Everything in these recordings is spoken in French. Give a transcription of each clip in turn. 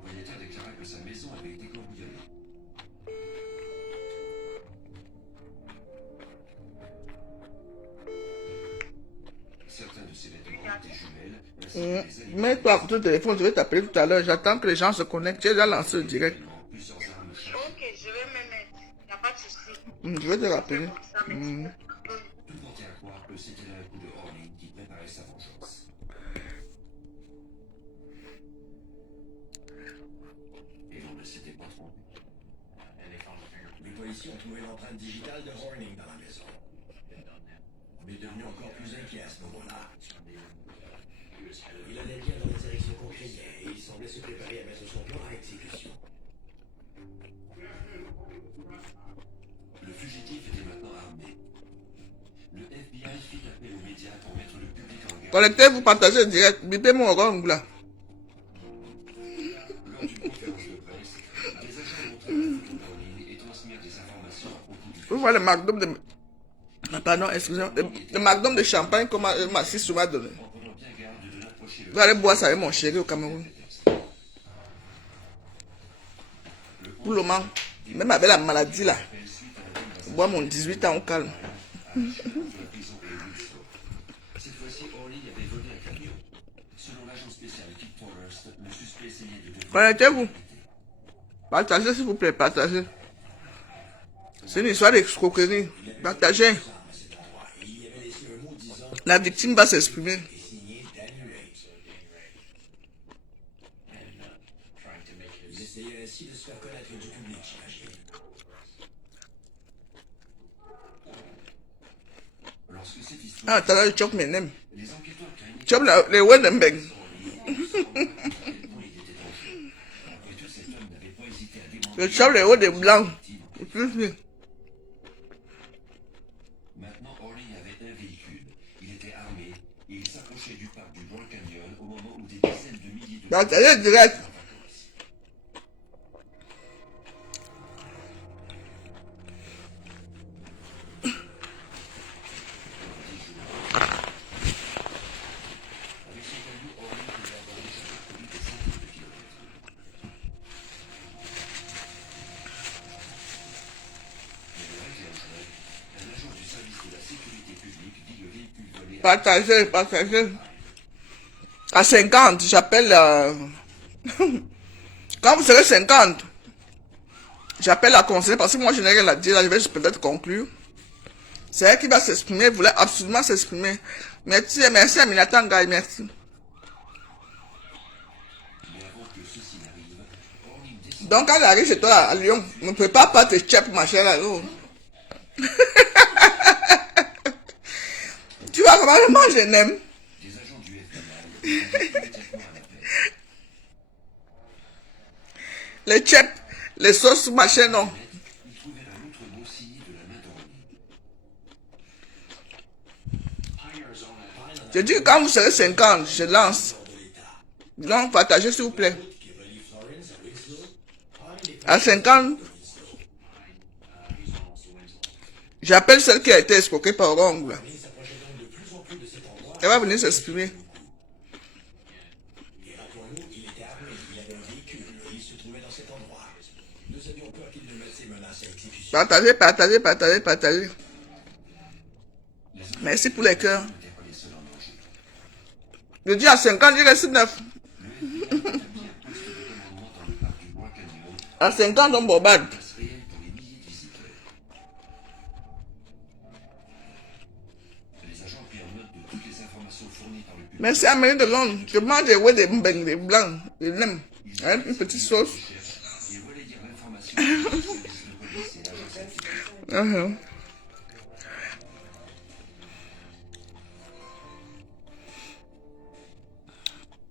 propriétaire déclara que sa maison avait été cambriolée. Certains de ses vêtements, des jumelles, ainsi que des éléments Mets-toi à côté du téléphone, je vais t'appeler tout à l'heure. J'attends que les gens se connectent. J'ai déjà lancé le direct. plusieurs armes chargées. Ok, je vais me mettre. Il n'y a pas de souci. Je vais te rappeler. Tout portait à croire que c'était un coup de Orly qui préparait sa vengeance. Et l'on ne s'était pas trompé. Les policiers ont trouvé l'empreinte digitale de Horning dans la maison. On est devenu encore plus inquiet à ce moment-là. Il allait bien dans la direction qu'on craignait et il semblait se préparer à mettre son plan à exécution. Le fugitif était maintenant armé. Le FBI fit appel aux médias pour mettre le public en garde. Connectez-vous, partagez le direct. Bipez mon rong là. Lors d'une conférence de presse, des agents montrèrent la photo d'Orly et transmirent des informations au bout du Vous voyez le McDom de... Pardon, excusez-moi. Le McDom de champagne que ma fille m'a donné. en prenant bien garde de n'approcher le Vous allez boire ça avec mon chéri au Cameroun. Pour le moment, même avec la maladie là, je bois mon 18 ans au calme. Cette fois-ci, Orly avait volé un camion. Selon l'agent spécial Kip Forrest, le suspect essayait de détourner Connectez-vous. Partagez s'il vous plaît, partagez. C'est une histoire d'escroquerie. Partagez. La victime va s'exprimer. Ils essayaient ainsi de se faire connaître du public, j'imagine. Lorsque cette histoire, Ah, t'as là, le chop m'aime. les enquêteurs craignaient Chop les Wendenberg. et tout cet homme n'avait pas hésité à démentir. Le chop les hauts des blancs. Maintenant, Orly avait un véhicule. Il était armé et il s'approchait du parc du Grand Canyon au moment où des dizaines de milliers de Partagez le direct. Avec son camion, Orly pouvait avoir déjà parcouru des centaines de kilomètres. Mais le 21 juin, un agent du service de la sécurité publique dit le véhicule volé à Partagez, partagez. À 50, j'appelle... Quand vous serez 50, j'appelle la conseillère parce que moi je n'ai rien à dire, là je vais peut-être conclure. C'est elle qui va s'exprimer, elle voulait absolument s'exprimer. Merci, merci Aminata Ngaï, merci. Mais avant que ceci n'arrive, Orly décide Donc quand elle arrive chez toi à Lyon, ne prépare pas tes tchèpes machin là. Non. Tu vois comment moi je n'aime. des agents du FBI immédiatement à l'appel. Les tchèpes, les sauces machin non. Ils trouvèrent un autre mot signé de la main d'Orly. Je dis que quand vous serez 50, je lance. Donc partagez s'il vous plaît. À 50, j'appelle celle qui a été escroquée par Rong. Elle va venir s'exprimer. Et rappelons-nous, il était armé, il avait un véhicule et il se trouvait dans cet endroit. Nous avions peur qu'il ne mette ses menaces à exécution. Partagez, partagez, partagez, partagez. Merci pour les cœurs. N'étaient pas les seuls en danger. Je dis à 50, il reste 9. Le FBI établit un poste de commandement dans le parc du Grand Canyon, À 50, on bombade. place réelle pour les milliers de visiteurs. Les agents prirent note de toutes les informations fournies par le public. Merci à Amélie de Londres. Je mange des ouais, des mbeng, des blancs. Je l'aime. Avec une petite sauce. Et voulaient dire l'information aux services de police et l'agence scientifique.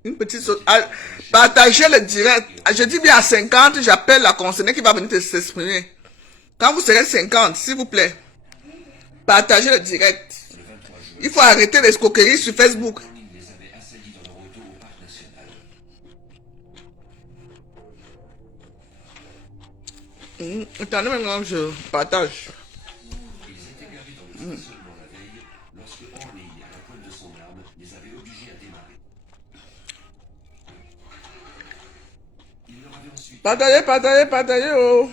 Une petite sauce. Ah, partagez le direct. Ah, je dis bien à 50, j'appelle la conseillère qui va venir s'exprimer. Quand vous serez 50, s'il vous plaît, partagez le direct. Le 23 juin, Il faut arrêter les escroqueries sur Facebook. Orly les avait assaillis dans leur auto au parc national. Attendez maintenant, je partage. Ils étaient garés dans le stationnement la veille lorsque Orly, à la pointe de son arme, les avait obligés à démarrer. Il Partagez, partagez, partagez, oh.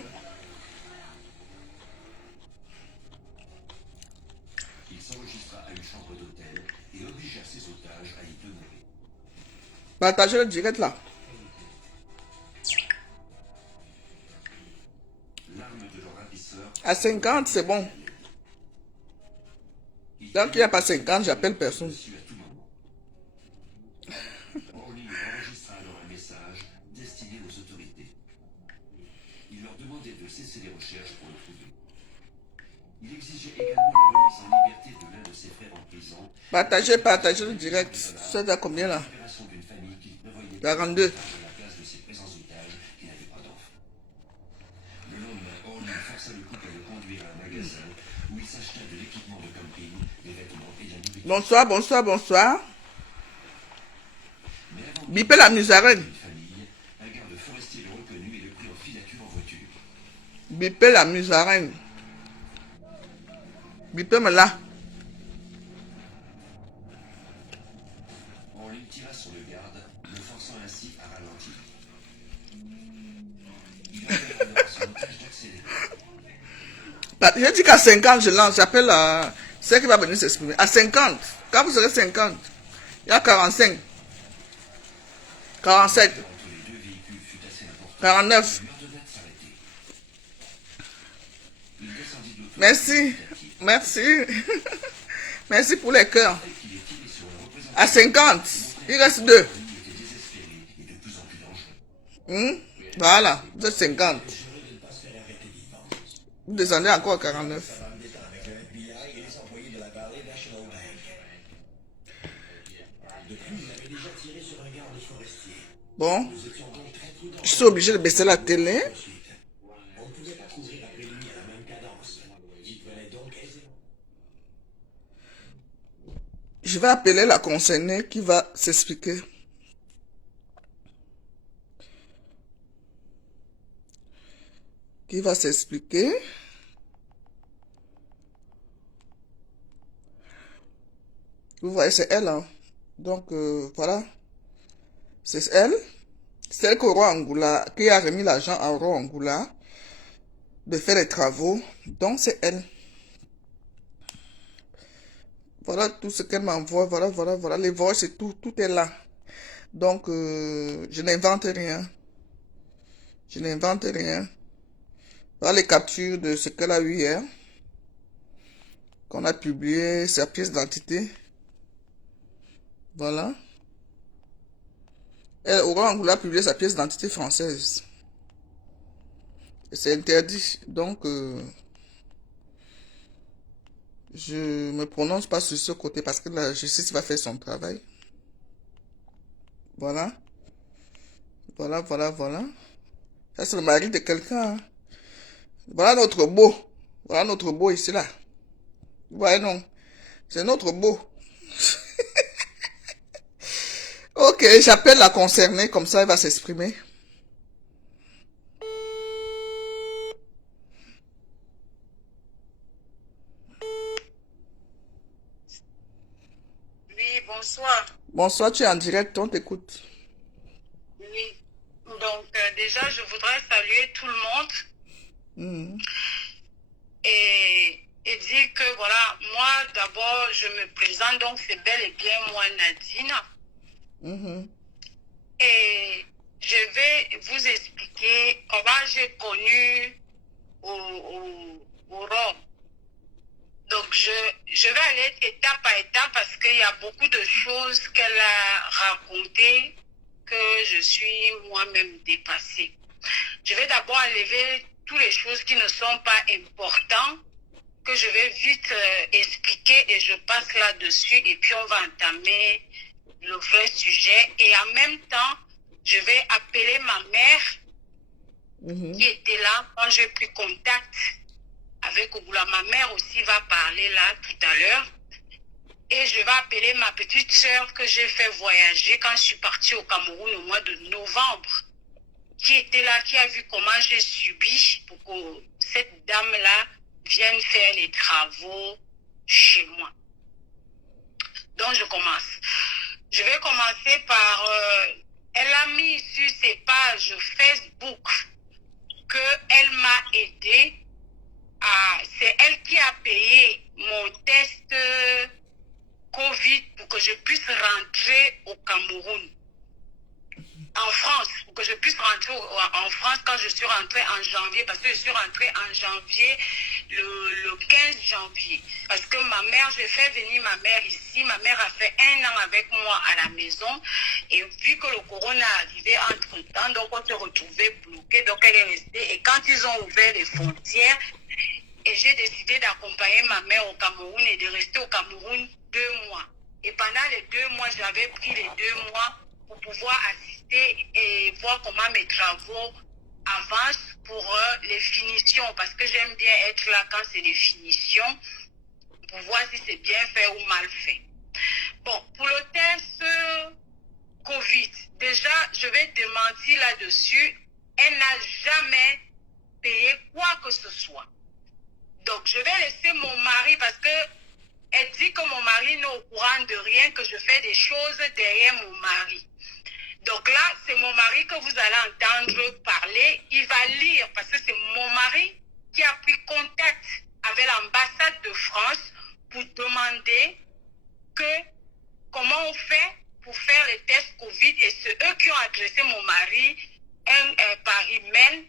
Il s'enregistra à une chambre d'hôtel et obligea ses otages à y demeurer. Partagez le direct là. L'arme de leur ravisseur À 50, c'est bon. Tant qu'il n'y a pas 50, j'appelle personne. reçut à tout moment. Orly enregistra alors un message destiné aux autorités. Il leur demandait de cesser les recherches pour le trouver. Il exigeait également la remise en liberté de l'un de ses frères en prison. Partagez, partagez le direct. C'est à combien là? Libération d'une famille qui prévoyait 42. de la place de ses présents otages qui n'avaient pas d'enfants. Le lendemain, Orly força le couple à le conduire à un magasin où il s'acheta de l'équipement de camping, des vêtements et de la nourriture. Bonsoir, bonsoir, bonsoir. Mais avant Bipez la musarène. une famille, un garde forestier le reconnut et le prit en filature en voiture. Bipez la musarène. Bipez-moi là. Orly tira sur le garde, le forçant ainsi à ralentir. Il ordonna alors à son otage d'accélérer. Je dis qu'à 50, je lance. J'appelle celle qui va venir s'exprimer. À 50. Quand vous serez 50, il y a 45. 47. Entre les deux véhicules fut assez important. 49. Il lui ordonna de s'arrêter. Il descendit de l'auto Merci. Merci. Merci pour les cœurs. qu'il est tiré sur le représentant. À 50. Il reste 2. était désespéré et de plus en plus dangereux. Voilà. Vous êtes 50. Vous descendez encore à 49. avec le FBI et les employés de la Valley National Bank. De plus, il avait déjà tiré sur un garde forestier. Bon. Nous étions donc très prudents. Je suis obligé de baisser la télé. Ensuite, on ne pouvait pas courir après lui à la même cadence. Il prenait donc aisément. Je vais appeler la concernée qui va s'expliquer. Qui va s'expliquer. Vous voyez, c'est elle. Hein. Donc, voilà. C'est elle. C'est elle qui a remis l'argent à Oro Angoula de faire les travaux. Donc, c'est elle. Voilà tout ce qu'elle m'envoie. Voilà, voilà, voilà. Les voix, c'est tout. Tout est là. Donc, je n'invente rien. Je n'invente rien. Voilà les captures de ce qu'elle a eu hier. Qu'on a publié, sa pièce d'identité. Voilà. Elle, Aurore Angoula a publié sa pièce d'identité française. C'est interdit. Donc, je me prononce pas sur ce côté parce que la justice va faire son travail. Voilà. Voilà, voilà, voilà. Ça, c'est le mari de quelqu'un. Hein. Voilà notre beau. Voilà notre beau ici, là. Vous voyez, non? C'est notre beau. Ok, j'appelle la concernée, comme ça, elle va s'exprimer. Oui, bonsoir. Bonsoir, tu es en direct, on t'écoute. Oui. Donc, déjà, je voudrais saluer tout le monde Mhm. et dire que, voilà, moi, d'abord, je me présente, donc c'est bel et bien moi, Nadine. Mhm. Et je vais vous expliquer comment j'ai connu Aurore. Donc, je vais aller étape par étape parce qu'il y a beaucoup de choses qu'elle a racontées que je suis moi-même dépassée. Je vais d'abord enlever toutes les choses qui ne sont pas importantes, que je vais vite expliquer et je passe là-dessus et puis on va entamer le vrai sujet. Et en même temps, je vais appeler ma mère qui était là quand j'ai pris contact avec Ogoula. Ma mère aussi va parler là tout à l'heure. Et je vais appeler ma petite sœur que j'ai fait voyager quand je suis partie au Cameroun au mois de novembre, qui était là, qui a vu comment j'ai subi pour que cette dame-là vienne faire les travaux chez moi. Donc, je commence. Je vais commencer par elle a mis sur ses pages Facebook qu'elle m'a aidé c'est elle qui a payé mon test Covid pour que je puisse rentrer au Cameroun. En France, pour que je puisse rentrer en France quand je suis rentrée en janvier, parce que je suis rentrée en janvier, le 15 janvier. Parce que ma mère, j'ai fait venir ma mère ici, ma mère a fait 1 an avec moi à la maison, et vu que le corona est arrivé entre-temps, donc on s'est retrouvés bloqués, donc elle est restée, et quand ils ont ouvert les frontières, et j'ai décidé d'accompagner ma mère au Cameroun et de rester au Cameroun 2 mois. Et pendant les 2 mois, j'avais pris les 2 mois pour pouvoir assister et voir comment mes travaux avancent pour les finitions. Parce que j'aime bien être là quand c'est les finitions, pour voir si c'est bien fait ou mal fait. Bon, pour le test Covid, déjà, je vais démentir là-dessus. Elle n'a jamais payé quoi que ce soit. Donc, je vais laisser mon mari parce que elle dit que mon mari n'est au courant de rien, que je fais des choses derrière mon mari. Donc là, c'est mon mari que vous allez entendre parler. Il va lire parce que c'est mon mari qui a pris contact avec l'ambassade de France pour demander comment on fait pour faire les tests Covid. Et c'est eux qui ont adressé mon mari par email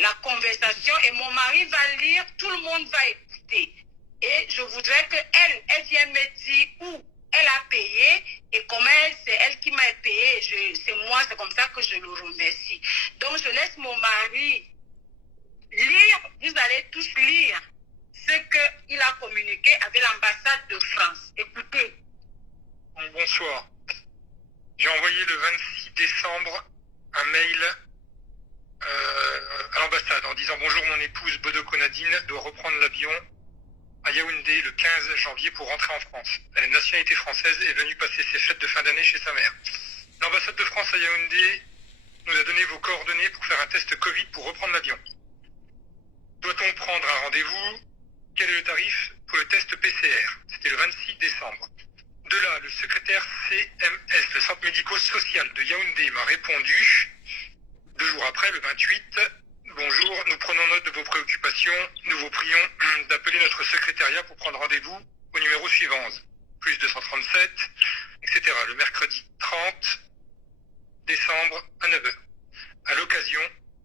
la conversation. Et mon mari va lire, tout le monde va écouter. Et je voudrais qu'elle vienne me dire où elle a payé et comment c'est elle qui m'a payé. C'est moi, c'est comme ça que je le remercie. Donc je laisse mon mari lire, vous allez tous lire ce qu'il a communiqué avec l'ambassade de France. Écoutez. Bonsoir. J'ai envoyé le 26 décembre un mail à l'ambassade en disant: bonjour, mon épouse Bodoko Nadine doit reprendre l'avion à Yaoundé le 15 janvier pour rentrer en France. Elle est de nationalité française et est venue passer ses fêtes de fin d'année chez sa mère. L'ambassade de France à Yaoundé nous a donné vos coordonnées pour faire un test Covid pour reprendre l'avion. Doit-on prendre un rendez-vous? Quel est le tarif pour le test PCR? C'était le 26 décembre. De là, le secrétaire CMS, le centre médico-social de Yaoundé, m'a répondu 2 jours après, le 28. Bonjour, nous prenons note de vos préoccupations. Nous vous prions d'appeler notre secrétariat pour prendre rendez-vous au numéro suivant, plus 237, etc. Le mercredi 30 décembre à 9h. À l'occasion,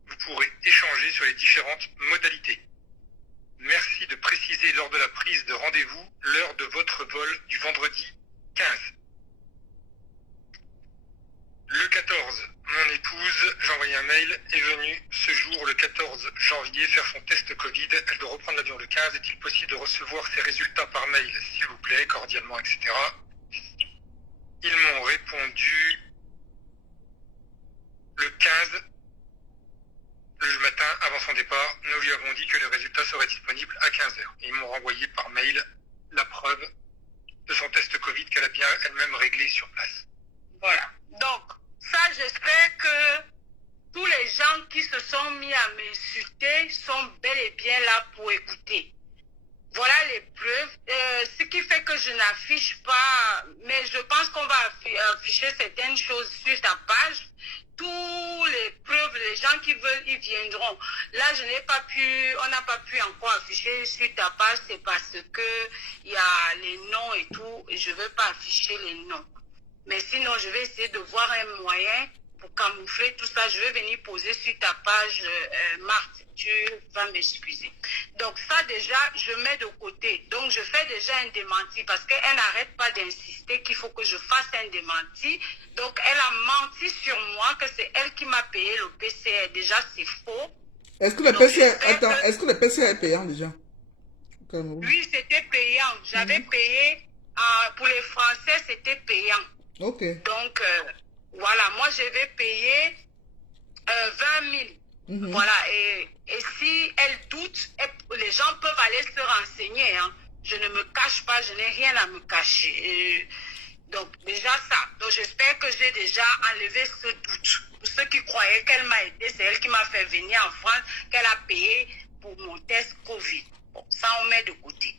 vous pourrez échanger sur les différentes modalités. Merci de préciser lors de la prise de rendez-vous l'heure de votre vol du vendredi 15. Le 14, mon épouse, j'ai envoyé un mail, est venue ce jour, le 14 janvier, faire son test Covid. Elle doit reprendre l'avion le 15. Est-il possible de recevoir ses résultats par mail, s'il vous plaît, cordialement, etc. Ils m'ont répondu le 15, le matin, avant son départ. Nous lui avons dit que les résultats seraient disponibles à 15h. Ils m'ont renvoyé par mail la preuve de son test Covid qu'elle a bien elle-même réglé sur place. Voilà. Donc, ça, j'espère que tous les gens qui se sont mis à m'insulter sont bel et bien là pour écouter. Voilà les preuves. Ce qui fait que je n'affiche pas, mais je pense qu'on va afficher certaines choses sur ta page. Tous les preuves, les gens qui veulent, ils viendront. Là, on n'a pas pu encore afficher sur ta page, c'est parce que il y a les noms et tout, et je ne veux pas afficher les noms. Mais sinon, je vais essayer de voir un moyen pour camoufler tout ça. Je vais venir poser sur ta page, Marthe. Tu vas m'excuser. Donc ça, déjà, je mets de côté. Donc, je fais déjà un démenti parce qu'elle n'arrête pas d'insister qu'il faut que je fasse un démenti. Donc, elle a menti sur moi que c'est elle qui m'a payé le PCR. Déjà, c'est faux. Est-ce que le PCR... Attends, est-ce que le PCR est payant déjà? Oui, c'était payant. J'avais payé... pour les Français, c'était payant. Ok. Donc, voilà, moi, je vais payer 20 000. Voilà, et si elle doute, les gens peuvent aller se renseigner. Hein. Je ne me cache pas, je n'ai rien à me cacher. Donc, déjà ça. Donc, j'espère que j'ai déjà enlevé ce doute. Pour ceux qui croyaient qu'elle m'a aidé, c'est elle qui m'a fait venir en France, qu'elle a payé pour mon test Covid. Bon, ça, on met de côté.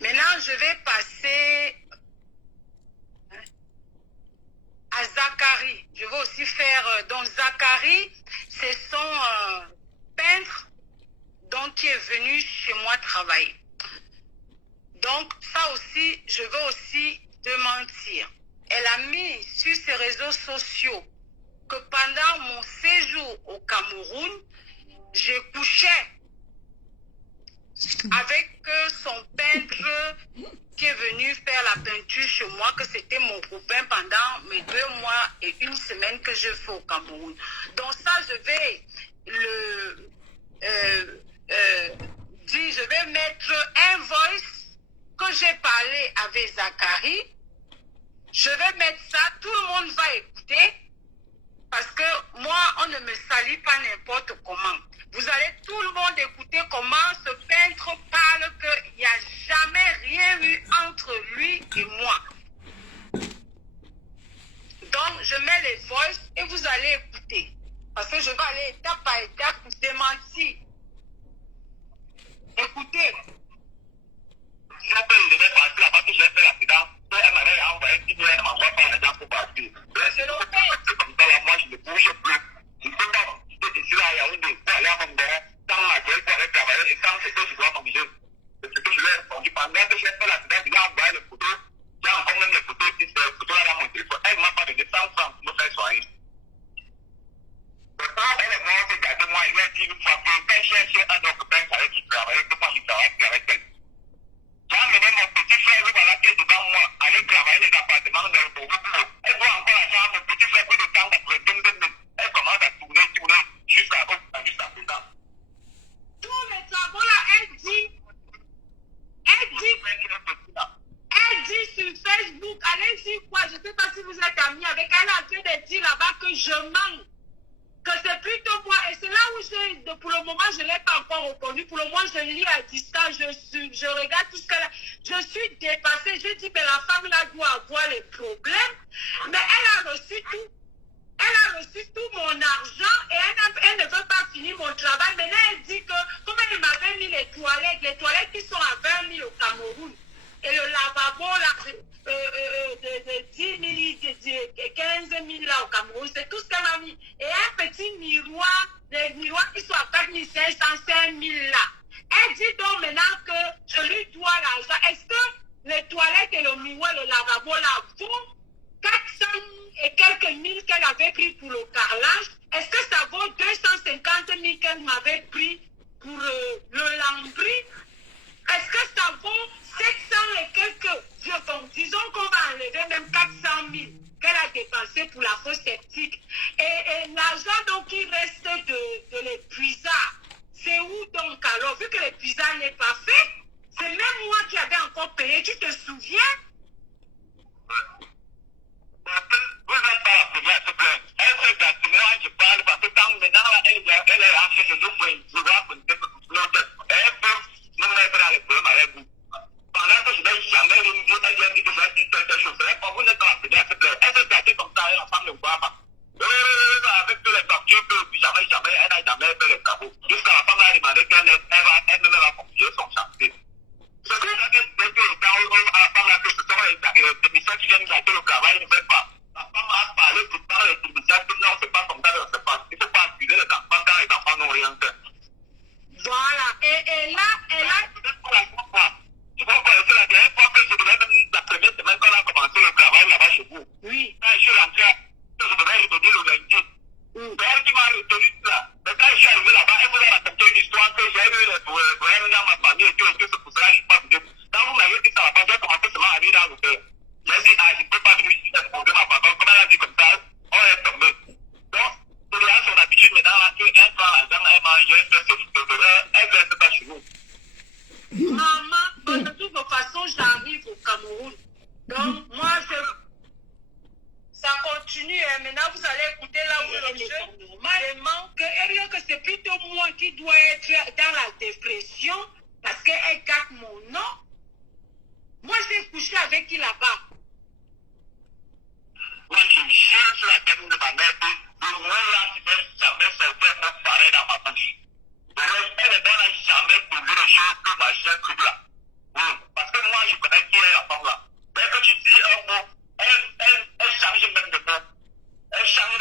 Maintenant, je vais passer... Je veux aussi faire... donc Zachary, c'est son peintre donc, qui est venu chez moi travailler. Donc, ça aussi, je veux aussi démentir. Elle a mis sur ses réseaux sociaux que pendant mon séjour au Cameroun, j'ai couché avec son peintre qui est venu faire la peinture chez moi, que c'était mon copain pendant mes 2 mois et 1 semaine que je fais au Cameroun. Donc ça, je vais dire, je vais mettre un voice que j'ai parlé avec Zachary. Je vais mettre ça, tout le monde va écouter, parce que moi, on ne me salue pas n'importe comment. Vous allez tout le monde écouter comment ce peintre parle qu'il n'y a jamais rien eu entre lui et moi. Donc, je mets les voices et vous allez écouter. Parce que je vais aller étape par étape pour démentir. Écoutez. Je devais partir là-bas que j'ai fait l'accident. Elle m'avait envoyé 10 000, elle m'envoie pas les gens pour partir. C'est comme ça, là, moi, je ne bouge plus. Je ne peux pas quitter ici, là, à Yaoundé, pour aller à Montbéret, sans ma gueule, pour aller travailler, et sans ce que je dois manger. C'est ce que je lui ai répondu. Pendant que j'ai fait l'accident, il a envoyé les photos. J'ai encore même les photos, ces photos-là dans mon téléphone. Elle ne m'a pas donné 100 francs pour me faire soigner. Elle est morte, c'est gâté, moi, il lui a dit une fois que quand je cherchais un autre peintre avec qui travaillait, que moi, je travaille avec elle. J'ai amené mon petit frère, voilà, qui est devant moi, aller travailler les appartements de Bourgogne. Elle voit encore l'argent, mon petit frère, peu de temps, après 2 minutes. Elle commence à tourner jusqu'à présent. Tous les travaux là, elle dit sur Facebook, allez dire quoi, je ne sais pas si vous êtes amis avec elle, en train de dire là-bas que je manque, que c'est plutôt moi, et c'est là où pour le moment, je ne l'ai pas encore reconnu, pour le moment, je lis à distance, je regarde tout ce qu'elle a, je suis dépassée, je dis que la femme là doit avoir les problèmes, mais elle a reçu tout. Elle a reçu tout mon argent et elle ne veut pas finir mon travail. Maintenant, elle dit que, comme elle m'avait mis les toilettes qui sont à 20 000 au Cameroun, et le lavabo là, de 10 000, de 15 000 là au Cameroun, c'est tout ce qu'elle m'a mis. Et un petit miroir, les miroirs qui sont à 4 500, 5 000 là. Elle dit donc maintenant que je lui dois l'argent. Est-ce que les toilettes et le miroir, le lavabo là, vont 400 et quelques mille qu'elle avait pris pour le carrelage, est-ce que ça vaut 250 000 qu'elle m'avait pris pour le lambris? Est-ce que ça vaut 700 et quelques? Donc, disons qu'on va enlever même 400 000 qu'elle a dépensé pour la fosse septique. Et l'argent donc qui reste de l'épuisard, c'est où donc alors? Vu que l'épuisard n'est pas fait, c'est même moi qui avais encore payé, tu te souviens? Vous n'êtes pas la première, s'il te plaît. Elle fait exactement, je parle, parce que quand maintenant, elle est rentrée chez nous, je vois que elle peut nous mettre dans les problèmes avec vous. Pendant que je n'ai jamais eu une autre, elle vient dire que je vais dire quelque chose. Vous n'êtes pas la première, s'il te plaît. Elle fait gâter comme ça, elle en femme ne voit pas. Avec tous les papiers, jamais, elle n'a jamais fait les travaux. Jusqu'à la femme a demandé qu'elle-même va continuer son chantier. C'est que à la femme là que ce sont les techniciens qui viennent gâter le travail, ne fait pas. La femme a parlé tout le temps, les techniciens que non, c'est pas comme ça, c'est pas. Il ne faut pas accuser les enfants quand les enfants n'ont rien fait. Voilà, et là, Je crois que c'est la dernière fois que je devais même la première semaine quand on a commencé le travail là-bas chez vous. oui. Quand je suis rentré, je devais retenir le lundi. C'est elle qui m'a retenu là. Mais quand je suis arrivé là-bas, elle voulait raconter une histoire que j'ai eu les problèmes dans ma famille et que c'est pour cela que je ne suis pas venu. Quand vous m'avez dit ça là-bas, j'ai commencé seulement à aller dans l'hôtel. J'ai dit, je ne peux pas venir ici exposer ma papa. Comme elle a dit comme ça, on est tombé. Donc, pour lui, son habitude maintenant, elle prend l'argent, elle mange, elle fait ce elle reste pas chez nous. Maman, de toute façon, j'arrive au Cameroun. Donc, moi, ça continue. Hein. Maintenant, vous allez écouter là où le jeu. Normalement, que c'est plutôt moi qui dois être dans la dépression parce qu'elle gâte mon nom. Moi, j'ai couché avec qui là-bas? Moi, je me chie sur la tête de ma mère. Le moment là, je n'ai jamais fait me parler dans ma bouche. Elle n'a jamais trouvé les choses que ma chère trouve là. Parce que moi, je connais qui est la femme là. Dès que tu dis un mot, elle change même de mot. Elle change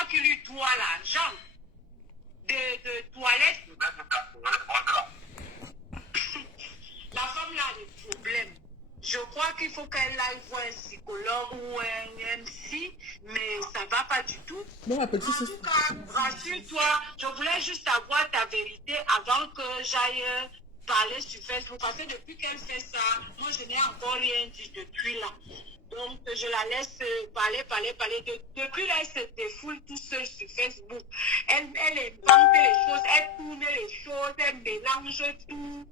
crois qu'il lui doit l'argent de toilette. La femme là a des problèmes. Je crois qu'il faut qu'elle aille voir un psychologue ou un MC, mais ça va pas du tout. Bon, ma petite, En tout cas, rassure-toi, je voulais juste avoir ta vérité avant que j'aille parler sur Facebook. Parce que depuis qu'elle fait ça, moi je n'ai encore rien dit depuis là. Donc je la laisse parler. Depuis là, elle se défoule tout seul sur Facebook. Elle invente les choses, elle tourne les choses, elle mélange tout.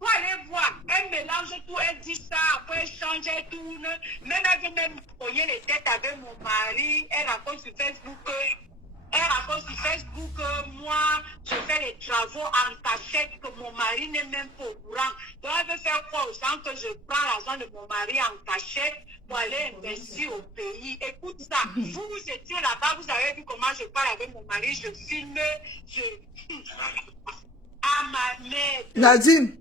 Vous allez voir, elle mélange tout, elle dit ça, après elle change, elle tourne. Même elle veut même cogner les têtes avec mon mari. Elle raconte sur Facebook que moi, je fais les travaux en cachette, que mon mari n'est même pas au courant. Donc elle veut faire croire aux gens que je prends l'argent de mon mari en cachette pour aller investir au pays. Écoute ça, vous étiez là-bas, vous avez vu comment je parle avec mon mari, je filme, à ma mère. Nadine,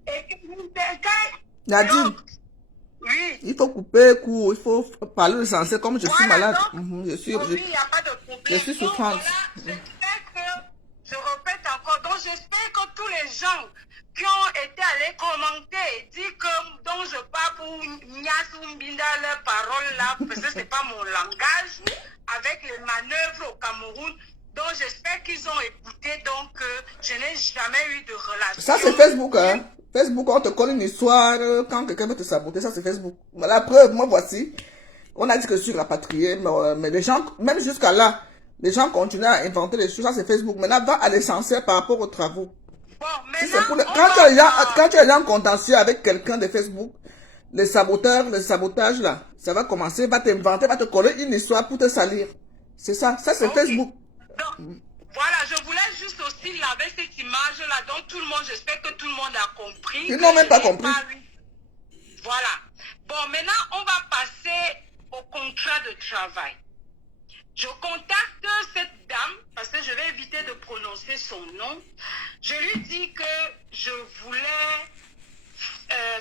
Nadine, oui. il faut couper court, il faut parler de l'essentiel comme je suis Voilà, malade. donc, Je suis, oui, il n'y a pas de problème. je suis souffrante. Donc, voilà, je répète encore, donc j'espère que tous les gens qui ont été allés commenter et dire que donc je parle pour Niasou Mbinda leurs paroles là, parce que ce n'est pas mon langage, avec les manœuvres au Cameroun. Donc j'espère qu'ils ont écouté, donc je n'ai jamais eu de relation. Ça c'est Facebook, hein. Facebook, on te colle une histoire quand quelqu'un veut te saboter, ça c'est Facebook. La preuve, moi voici. On a dit que je suis rapatrié, mais les gens, même jusqu'à là, les gens continuent à inventer les choses, ça c'est Facebook. Maintenant, va à l'essentiel par rapport aux travaux. Bon, Si c'est pour quand tu es en contentieux avec quelqu'un de Facebook, les saboteurs, le sabotage là, ça va commencer, va t'inventer, va te coller une histoire pour te salir. C'est ça, ça c'est Facebook. Donc, voilà, je voulais juste aussi laver cette image-là, donc tout le monde, j'espère que tout le monde a compris. Ils n'ont même pas compris. Voilà. Bon, maintenant, on va passer au contrat de travail. Je contacte cette dame, parce que je vais éviter de prononcer son nom. Je lui dis que je voulais,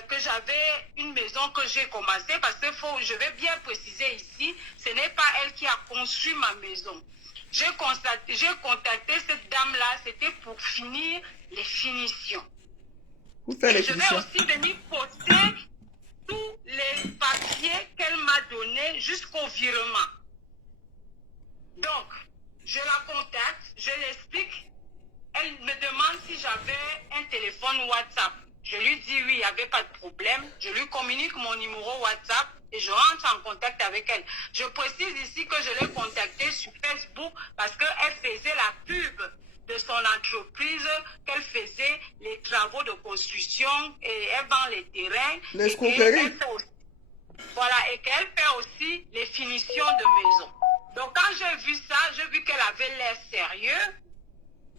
que j'avais une maison que j'ai commencée, parce que je vais bien préciser ici, ce n'est pas elle qui a construit ma maison. J'ai contacté cette dame-là, c'était pour finir les finitions. Je vais aussi venir poster tous les papiers qu'elle m'a donnés jusqu'au virement. Donc, je la contacte, je l'explique. Elle me demande si j'avais un téléphone WhatsApp. Je lui dis oui, il n'y avait pas de problème. Je lui communique mon numéro WhatsApp et je rentre en contact avec elle. Je précise ici que je l'ai contactée sur Facebook parce qu'elle faisait la pub de son entreprise, qu'elle faisait les travaux de construction et elle vend les terrains. L'escroquerie. Voilà, et qu'elle fait aussi les finitions de maison. Donc quand j'ai vu ça, j'ai vu qu'elle avait l'air sérieux.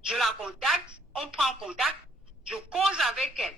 Je la contacte, on prend contact, je cause avec elle.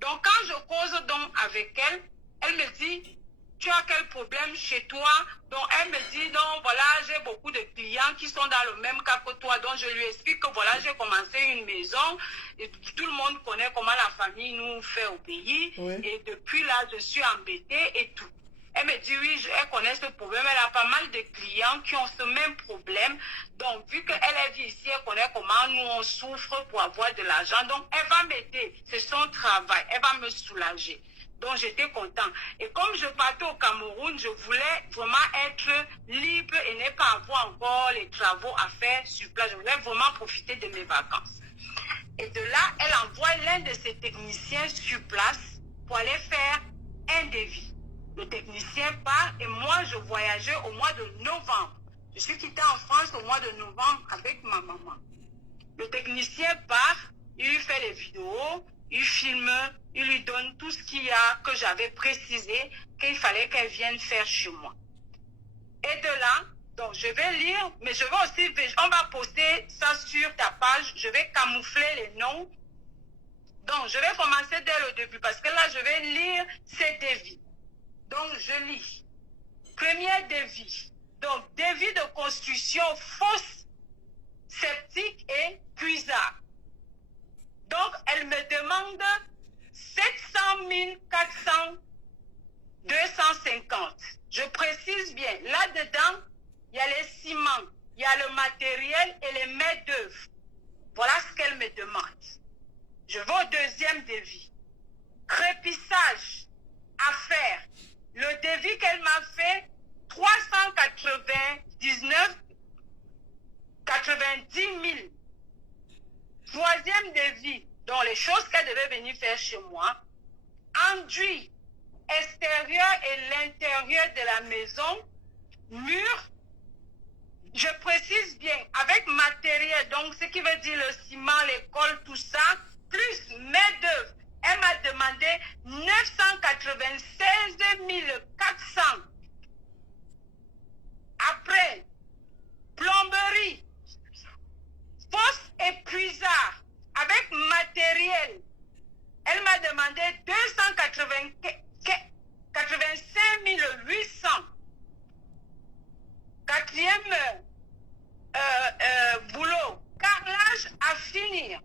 Donc quand je cause donc avec elle, elle me dit, tu as quel problème chez toi? Donc elle me dit, non, voilà, j'ai beaucoup de clients qui sont dans le même cas que toi. Donc je lui explique que voilà, j'ai commencé une maison et tout le monde connaît comment la famille nous fait au pays. Oui. Et depuis là, je suis embêtée et tout. Elle me dit oui, elle connaît ce problème, elle a pas mal de clients qui ont ce même problème. Donc, vu qu'elle est venue ici, elle connaît comment nous on souffre pour avoir de l'argent. Donc, elle va m'aider, c'est son travail, elle va me soulager. Donc, j'étais content. Et comme je partais au Cameroun, je voulais vraiment être libre et ne pas avoir encore les travaux à faire sur place. Je voulais vraiment profiter de mes vacances. Et de là, elle envoie l'un de ses techniciens sur place pour aller faire un devis. Le technicien part et moi, je voyageais au mois de novembre. Je suis quittée en France au mois de novembre avec ma maman. Le technicien part, il lui fait les vidéos, il filme, il lui donne tout ce qu'il y a que j'avais précisé qu'il fallait qu'elle vienne faire chez moi. Et de là, donc je vais lire, mais je vais aussi, on va poster ça sur ta page, je vais camoufler les noms. Donc je vais commencer dès le début parce que là, je vais lire ces devis. Donc, je lis. Premier devis. Donc, devis de construction fosse, septique et puisard. Donc, elle me demande 700 400, 250. Je précise bien. Là-dedans, il y a les ciments, il y a le matériel et les mains-d'œuvre. Voilà ce qu'elle me demande. Je vais au deuxième devis. Crépissage à faire. Le devis qu'elle m'a fait, 90 000. Troisième devis, donc les choses qu'elle devait venir faire chez moi, enduit extérieur et l'intérieur de la maison, mur, je précise bien, avec matériel, donc ce qui veut dire le ciment, l'école, tout ça, plus main-d'œuvre. Elle m'a demandé 996 400. Après, plomberie, fosse et puisard, avec matériel. Elle m'a demandé 285 800. Quatrième boulot, carrelage à finir.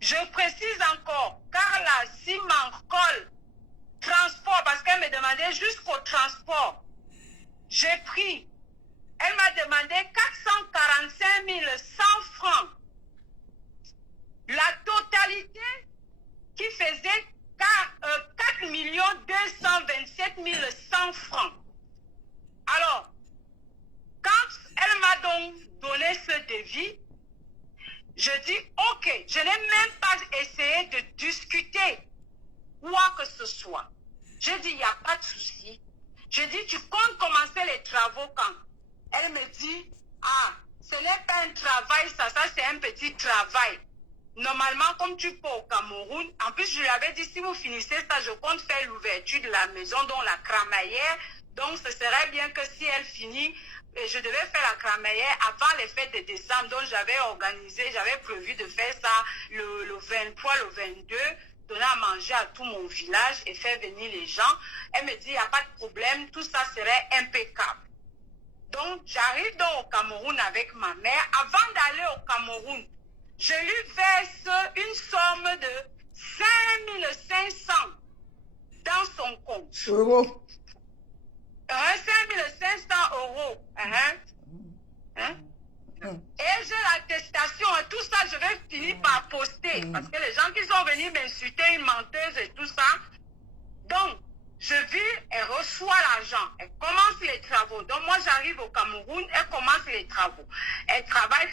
Je précise encore, carrelage, ciment, colle, transport, parce qu'elle me demandait jusqu'au transport. J'ai pris, elle m'a demandé 445 100 francs. La totalité qui faisait 4 227 100 francs. Alors, quand elle m'a donc donné ce devis, je dis, ok, je n'ai même pas essayé de discuter quoi que ce soit. Je dis, il n'y a pas de souci. Je dis, tu comptes commencer les travaux quand? Elle me dit, ah, ce n'est pas un travail, ça c'est un petit travail. Normalement, comme tu peux au Cameroun, en plus je lui avais dit, si vous finissez ça, je compte faire l'ouverture de la maison, dont la crémaillère. Donc ce serait bien que si elle finit, je devais faire la crémaillère avant les fêtes de décembre, donc j'avais organisé, j'avais prévu de faire ça le 23, le 22, donner à manger à tout mon village et faire venir les gens. Elle me dit, il n'y a pas de problème, tout ça serait impeccable. Donc j'arrive donc au Cameroun avec ma mère. Avant d'aller au Cameroun, je lui verse une somme de 5500 dans son compte. Euros. 5500 euros. Et j'ai l'attestation et tout ça, je vais finir par poster. Parce que les gens qui sont venus m'insulter, une menteuse et tout ça. Donc, je vis, elle reçoit l'argent. Elle commence les travaux. Donc, moi, j'arrive au Cameroun, elle commence les travaux. Elle travaille.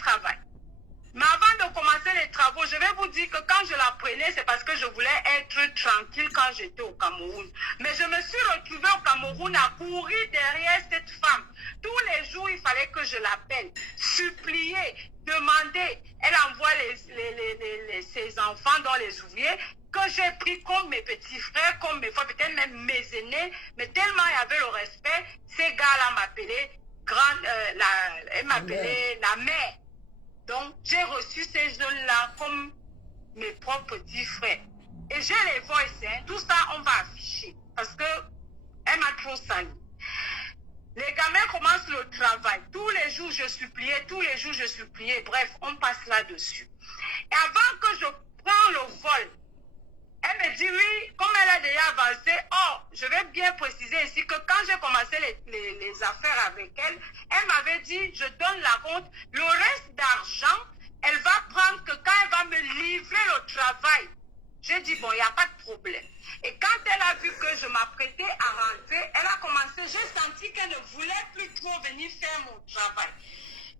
Mais avant de commencer les travaux, je vais vous dire que quand je la prenais, c'est parce que je voulais être tranquille quand j'étais au Cameroun. Mais je me suis retrouvée au Cameroun à courir derrière cette femme. Tous les jours, il fallait que je l'appelle, supplier, demander. Elle envoie ses enfants dans les ouvriers que j'ai pris comme mes petits frères, comme mes frères, peut-être même mes aînés. Mais tellement il y avait le respect, ces gars-là m'appelaient elle m'appelait la mère. Donc, j'ai reçu ces jeunes-là comme mes propres petits frères. Et j'ai les voices, tout ça, on va afficher. Parce que elle m'a trop sali. Les gamins commencent le travail. Tous les jours, je suppliais. Bref, on passe là-dessus. Et avant que je prenne le vol, elle me dit oui, comme elle a déjà avancé. Oh, je vais bien préciser ici que quand j'ai commencé les affaires avec elle, elle m'avait dit, je donne la compte, le reste d'argent, elle va prendre que quand elle va me livrer le travail. J'ai dit, bon, il n'y a pas de problème. Et quand elle a vu que je m'apprêtais à rentrer, elle a commencé, j'ai senti qu'elle ne voulait plus trop venir faire mon travail.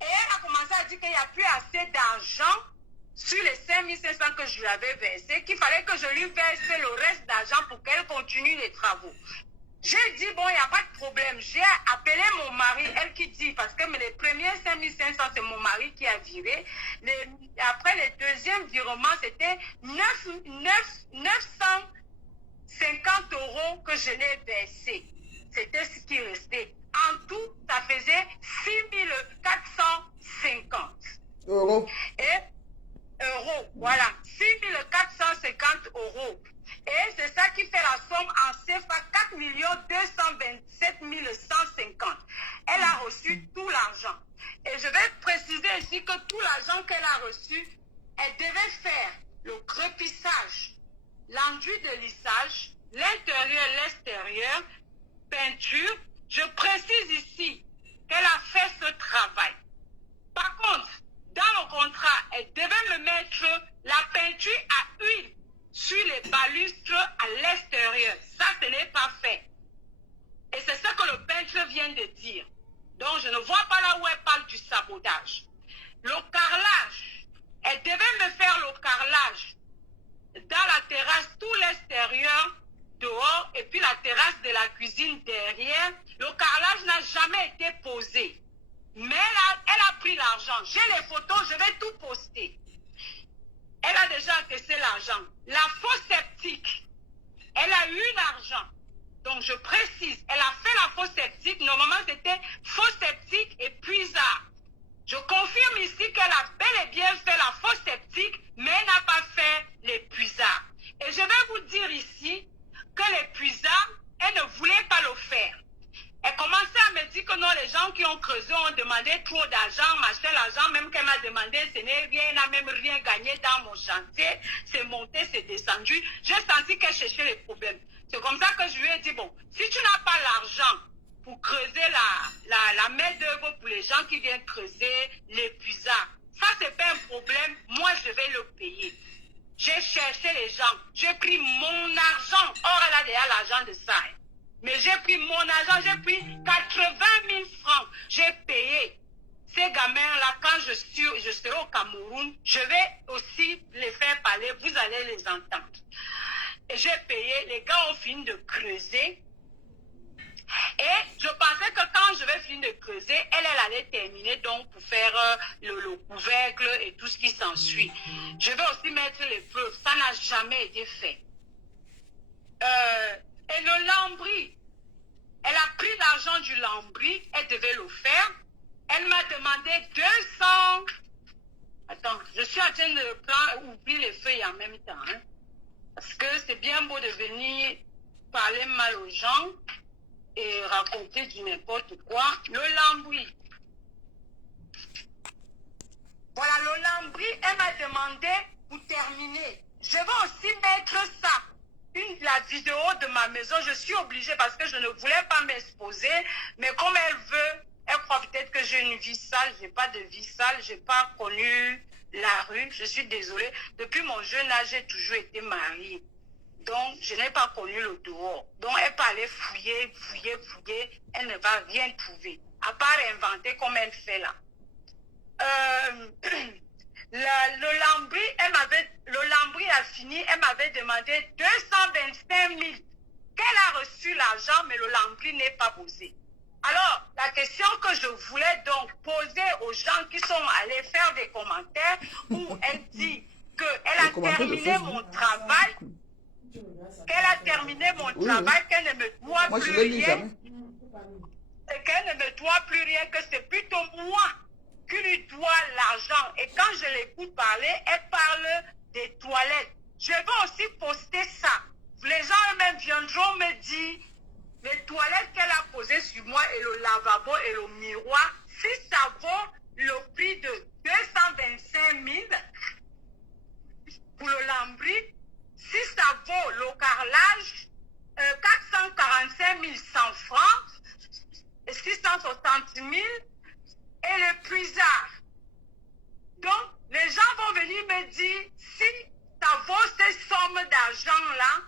Et elle a commencé à dire qu'il n'y a plus assez d'argent sur les 5500 que je lui avais versé, qu'il fallait que je lui verse le reste d'argent pour qu'elle continue les travaux. J'ai dit, bon, il n'y a pas de problème. J'ai appelé mon mari, elle qui dit, parce que les premiers 5500, c'est mon mari qui a viré. Après, les deuxièmes virements, c'était 950 euros que je l'ai versé. C'était ce qui restait. En tout, ça faisait 6450 Euros. Voilà, 6450 euros. Et c'est ça qui fait la somme en CFA 4 227 150. Elle a reçu tout l'argent. Et je vais préciser ici que tout l'argent qu'elle a reçu, elle devait faire le crépissage, l'enduit de lissage, l'intérieur, l'extérieur, peinture. Je précise ici qu'elle a fait ce travail. l'argent. J'ai les photos, je vais tout poster. Elle a déjà encaissé l'argent. La fosse septique, elle a eu l'argent. Donc je précise, elle a fait la fosse septique. Normalement c'était fosse septique et puisard. Je confirme ici qu'elle a bel et bien fait la fosse septique, mais elle n'a pas fait les puisards. Et je vais vous dire ici que les puisards, elle ne voulait pas le faire. Elle commençait à me dire que non, les gens qui ont creusé ont demandé trop d'argent, machin, l'argent même qu'elle m'a demandé, ce n'est rien, elle n'a même rien gagné dans mon chantier, c'est monté, c'est descendu. J'ai senti qu'elle cherchait les problèmes. C'est comme ça que je lui ai dit, bon, si tu n'as pas l'argent pour creuser la main d'œuvre pour les gens qui viennent creuser les puisards, ça c'est pas un problème, moi je vais le payer. J'ai cherché les gens, j'ai pris mon argent, or elle a déjà l'argent de ça. Hein. Mais j'ai pris mon argent, j'ai pris 80 000 francs. J'ai payé ces gamins-là. Quand je serai au Cameroun, je vais aussi les faire parler. Vous allez les entendre. Et j'ai payé. Les gars ont fini de creuser. Et je pensais que quand je vais finir de creuser, elle allait terminer donc pour faire le couvercle et tout ce qui s'ensuit. Je vais aussi mettre les preuves. Ça n'a jamais été fait. Et le lambris, elle a pris l'argent du lambris, elle devait le faire. Elle m'a demandé 200. Attends, je suis en train de ouvrir les feuilles en même temps. Hein, parce que c'est bien beau de venir parler mal aux gens et raconter du n'importe quoi. Le lambris. Voilà, le lambris, elle m'a demandé pour terminer. Je vais aussi mettre ça. La vidéo de ma maison, je suis obligée parce que je ne voulais pas m'exposer, mais comme elle veut, elle croit peut-être que j'ai une vie sale, je n'ai pas de vie sale, je n'ai pas connu la rue, je suis désolée. Depuis mon jeune âge, j'ai toujours été mariée, donc je n'ai pas connu le dehors. Donc elle peut aller fouiller, elle ne va rien trouver, à part inventer comme elle fait là. Le lambris a fini, elle m'avait demandé 225 000. Qu'elle a reçu l'argent, mais le lambris n'est pas posé. Alors, la question que je voulais donc poser aux gens qui sont allés faire des commentaires, où elle dit qu'elle a terminé mon travail, qu'elle ne me doit plus rien, et qu'elle ne me doit plus rien, que c'est plutôt moi qui lui doit l'argent. Et quand je l'écoute parler, elle parle des toilettes. Je vais aussi poster ça. Les gens eux-mêmes viendront me dire les toilettes qu'elle a posées sur moi et le lavabo et le miroir, si ça vaut le prix de 225 000 pour le lambris, si ça vaut le carrelage, 445 100 francs, et 660 000, et le puisard. Donc, les gens vont venir me dire, si ça vaut ces sommes d'argent-là,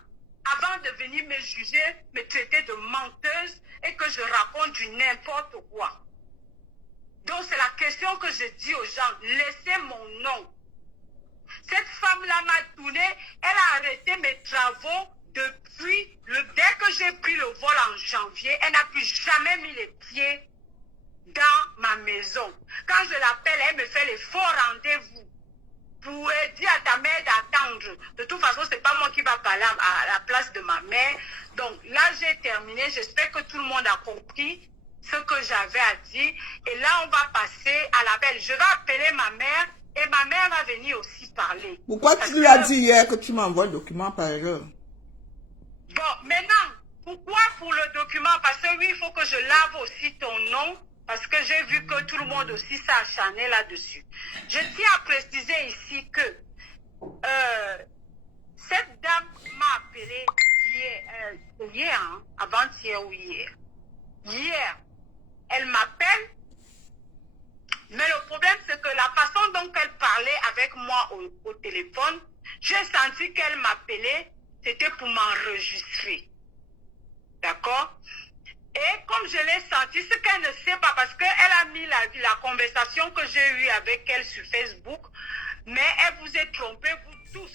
avant de venir me juger, me traiter de menteuse et que je raconte du n'importe quoi. Donc, c'est la question que je dis aux gens, laissez mon nom. Cette femme-là m'a tourné, elle a arrêté mes travaux depuis, dès que j'ai pris le vol en janvier, elle n'a plus jamais mis les pieds dans ma maison. Quand je l'appelle, elle me fait les faux rendez-vous pour dire à ta mère d'attendre. De toute façon, c'est pas moi qui va parler à la place de ma mère. Donc là, j'ai terminé. J'espère que tout le monde a compris ce que j'avais à dire. Et là, on va passer à l'appel. Je vais appeler ma mère et ma mère va venir aussi parler. Pourquoi tu lui as dit hier que tu m'envoies le document par erreur? Bon, maintenant, pourquoi pour le document? Parce que oui, il faut que je lave aussi ton nom. Parce que j'ai vu que tout le monde aussi s'est acharné là-dessus. Je tiens à préciser ici que cette dame m'a appelé hier, hein, avant-hier ou hier. Hier, elle m'appelle, mais le problème c'est que la façon dont elle parlait avec moi au téléphone, j'ai senti qu'elle m'appelait, c'était pour m'enregistrer. D'accord? Et comme je l'ai senti, ce qu'elle ne sait pas, parce qu'elle a mis la conversation que j'ai eue avec elle sur Facebook, mais elle vous est trompée, vous tous.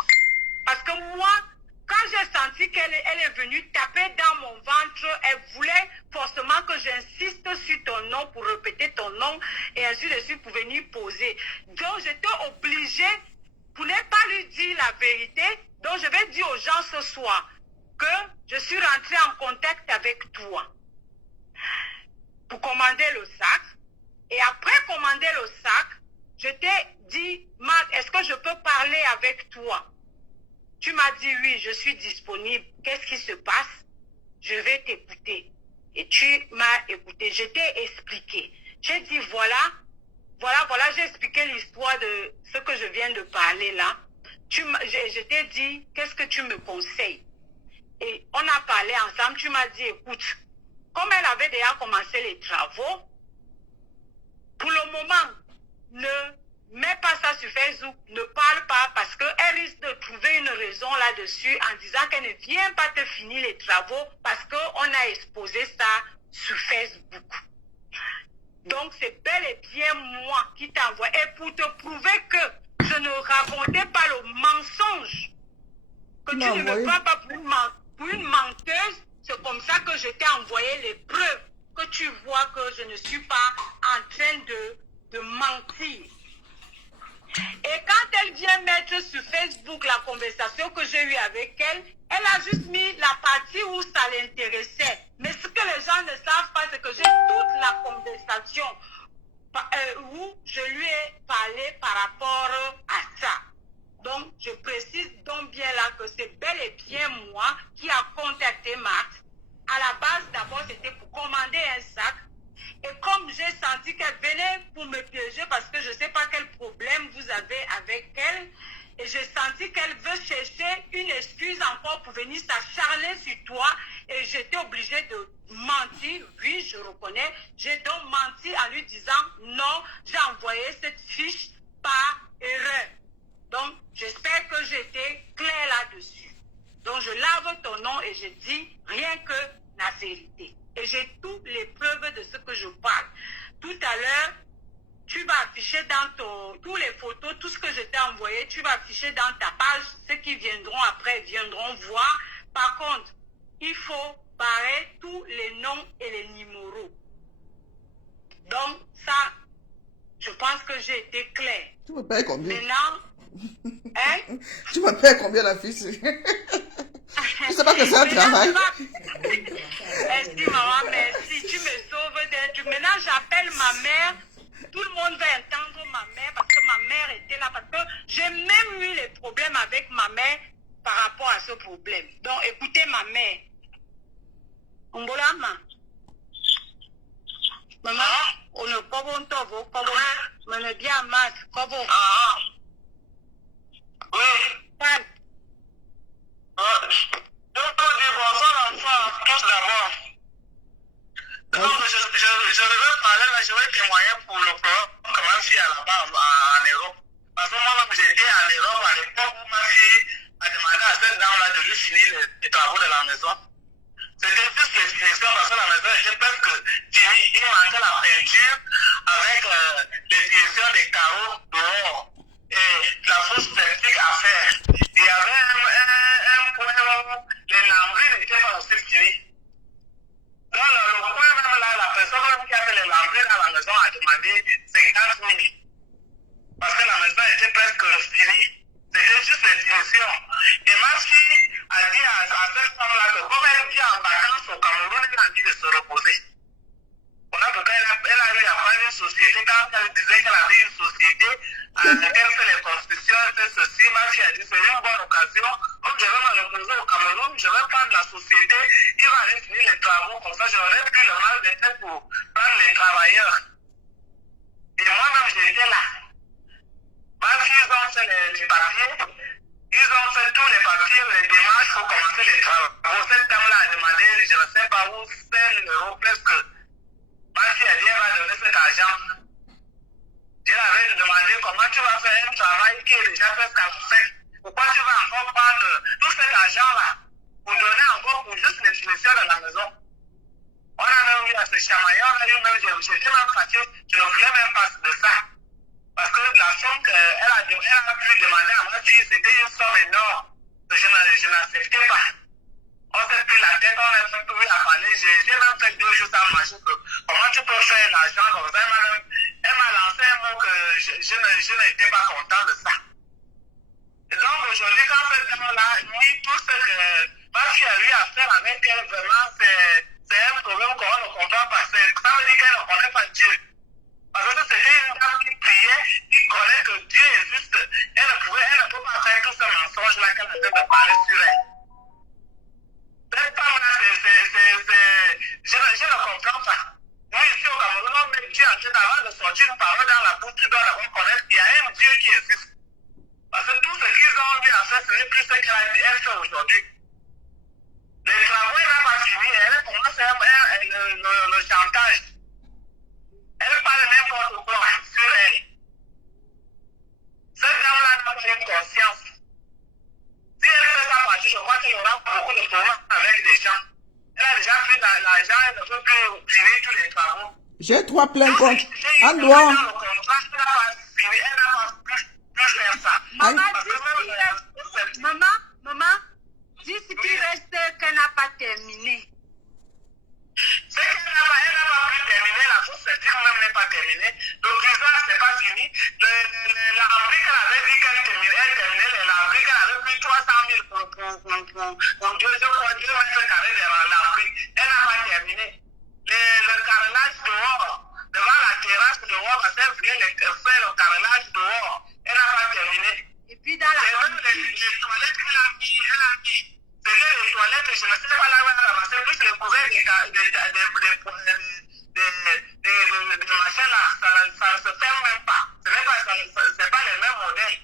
Parce que moi, Quand j'ai senti qu'elle est venue taper dans mon ventre, elle voulait forcément que j'insiste sur ton nom pour répéter ton nom et ainsi de suite pour venir poser. Donc j'étais obligée, pour ne pas lui dire la vérité, donc je vais dire aux gens ce soir que je suis rentrée en contact avec toi pour commander le sac. Et après commander le sac, je t'ai dit, Marc, est-ce que je peux parler avec toi? Tu m'as dit oui, je suis disponible. Qu'est-ce qui se passe? Je vais t'écouter. Et tu m'as écouté. Je t'ai expliqué. J'ai dit voilà, j'ai expliqué l'histoire de ce que je viens de parler là. Je t'ai dit, qu'est-ce que tu me conseilles? Et on a parlé ensemble. Tu m'as dit, écoute, comme elle avait déjà commencé les travaux, pour le moment, ne mets pas ça sur Facebook, ne parle pas parce qu'elle risque de trouver une raison là-dessus en disant qu'elle ne vient pas te finir les travaux parce qu'on a exposé ça sur Facebook. Donc c'est bel et bien moi qui t'envoie. Et pour te prouver que je ne racontais pas le mensonge, que tu ne me prends pas pour une menteuse, c'est comme ça que je t'ai envoyé les preuves, que tu vois que je ne suis pas en train de mentir. Et quand elle vient mettre sur Facebook la conversation que j'ai eue avec elle, elle a juste mis la partie où ça l'intéressait. Mais ce que les gens ne savent pas, c'est que j'ai toute la conversation où je lui ai parlé par rapport à ça. Donc, je précise donc bien là que c'est bel et bien moi qui a contacté Marc. À la base, d'abord, c'était pour commander un sac. Et comme j'ai senti qu'elle venait pour me piéger parce que je ne sais pas quel problème vous avez avec elle, et j'ai senti qu'elle veut chercher une excuse encore pour venir s'acharner sur toi, et j'étais obligée de mentir. Oui, je reconnais. J'ai donc menti en lui disant non, j'ai envoyé cette fiche par erreur. Donc, j'espère que j'étais claire là-dessus. Donc, je lave ton nom et je dis rien que la vérité. Et j'ai toutes les preuves de ce que je parle. Tout à l'heure, tu vas afficher dans toutes les photos, tout ce que je t'ai envoyé, tu vas afficher dans ta page. Ceux qui viendront après viendront voir. Par contre, il faut barrer tous les noms et les numéros. Donc, ça, je pense que j'ai été claire. Tu me payes combien? Maintenant, hein? Tu me payes combien la fiche? Je sais pas que c'est un travail. Merci maman, merci. Tu me sauves d'un truc. Maintenant, j'appelle ma mère. Tout le monde va entendre ma mère parce que ma mère était là. Parce que j'ai même eu les problèmes avec ma mère par rapport à ce problème. Donc, écoutez ma mère. Mbolama. Maman, on ne peut pas t'envoyer. On ne bien mal. Comment? Oui. Parle. Donc, bonsoir enfants, tous d'abord. Donc, je vais parler là, je vais témoigner pour le problème que ma fille a là-bas en Europe. Parce que moi-même, j'étais en Europe à l'époque où ma fille a demandé à cette dame-là de lui finir les travaux de la maison. C'était juste les finitions parce que la maison était presque finie. Il manquait la peinture avec les finitions des carreaux dehors et la fosse technique à faire. Il y avait un point où les lambris n'étaient pas aussi finis. Donc, le point même là, la personne qui avait les lambris dans la maison a demandé 50 000. Parce que la maison était presque finie. C'était juste les finitions. Et ma fille a dit à cette femme-là que comme elle vient en vacances au Cameroun, elle a dit de se reposer. On a besoin, elle a eu à prendre une société. Quand elle disait qu'elle avait une société, elle fait les constructions, elle fait ceci. Ma fille a dit c'est une bonne occasion. Comme je vais me reposer au Cameroun, je vais prendre la société. Il va aller finir les travaux. Comme ça, j'aurais plus le mal de tête pour prendre les travailleurs. Et moi-même, j'étais là. Ma fille, ils ont fait les papiers. Ils ont fait tous les papiers, les démarches pour commencer les travaux. Cette dame-là a demandé, je ne sais pas où, 5 euros presque. Ma fille a dit, elle va donner cet argent. Je l'avais demandé comment tu vas faire un travail qui est déjà presque à fait. Pourquoi tu vas encore prendre tout cet argent-là pour donner encore pour juste les finitions de la maison? On a même eu à se chamailler, on a eu même, j'étais même fatigué, je ne voulais même pas de ça. Parce que la somme qu'elle a pu demander à ma fille, c'était une somme énorme. Je je n'acceptais pas. On s'est pris la tête, on a même trouvé à parler. J'ai même fait 2 jours sans marcher. Comment tu peux faire l'argent comme ça? Elle m'a lancé un mot que je n'étais pas content de ça. Et donc aujourd'hui, quand cette dame-là nie tout ce que Bafi a eu à faire avec elle, vraiment, c'est un problème qu'on ne comprend pas. Ça veut dire qu'elle ne connaît pas Dieu. Parce que c'était une dame qui priait, qui connaît que Dieu existe. Elle ne peut pas faire tout ce mensonge-là qu'elle essaie de parler sur elle. Cette femme-là, je ne comprends pas. Nous, ici au Cameroun, on met Dieu en tête avant de sortir une parole dans la bouche, tu dois d'abord connaître qu'il y a un Dieu qui existe. Parce que tout ce qu'ils ont eu à faire, ce n'est plus ce qu'elle fait aujourd'hui. Les travaux, elle n'a pas fini. Elle commence le chantage. Elle parle n'importe quoi sur elle. Cette dame-là n'a pas une conscience. Si elle fait ça partie, je crois qu'il y aura beaucoup de problèmes avec des gens. Elle a déjà pris l'argent, elle ne peut plus finir tous les travaux. J'ai 3 plaintes contre. Elle n'a pas plus faire ça. Maman, dis ce qui reste qu'elle n'a pas terminé. C'est qu'elle n'a pas pu terminer, la chose c'est dire même n'est pas terminée. Le visa c'est pas fini. L'Amérique elle avait dit qu'elle terminait, l'Amérique elle avait pris 300 000 pour 2 mètres carrés de l'Amérique. Elle n'a pas terminé. Le carrelage dehors, devant la terrasse dehors, parce qu'elle voulait faire le carrelage dehors. Elle n'a pas terminé. Et puis dans la même les toilettes qu'elle a mis. C'est les toilettes, je ne sais pas là où elle a ramassé, plus les couverts des machins là, ça ne se ferme même pas. C'est pas les mêmes modèles.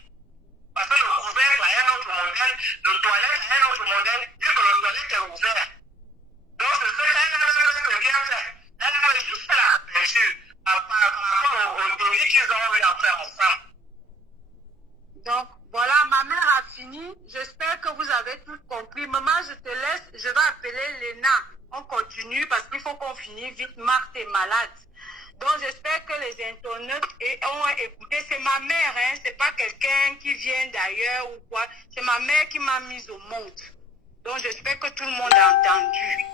Parce que le couvert là est un autre modèle, le toilette est un autre modèle, vu que le toilette est ouvert. Donc c'est ce qu'elle a bien fait. Elle a juste fait la peinture par rapport au devis qu'ils ont eu à faire ensemble. Donc, voilà, ma mère a fini. J'espère que vous avez tout compris. Maman, je te laisse. Je vais appeler Léna. On continue parce qu'il faut qu'on finisse vite. Marthe est malade. Donc, j'espère que les internautes ont écouté. C'est ma mère, hein. C'est pas quelqu'un qui vient d'ailleurs ou quoi. C'est ma mère qui m'a mise au monde. Donc, j'espère que tout le monde a entendu.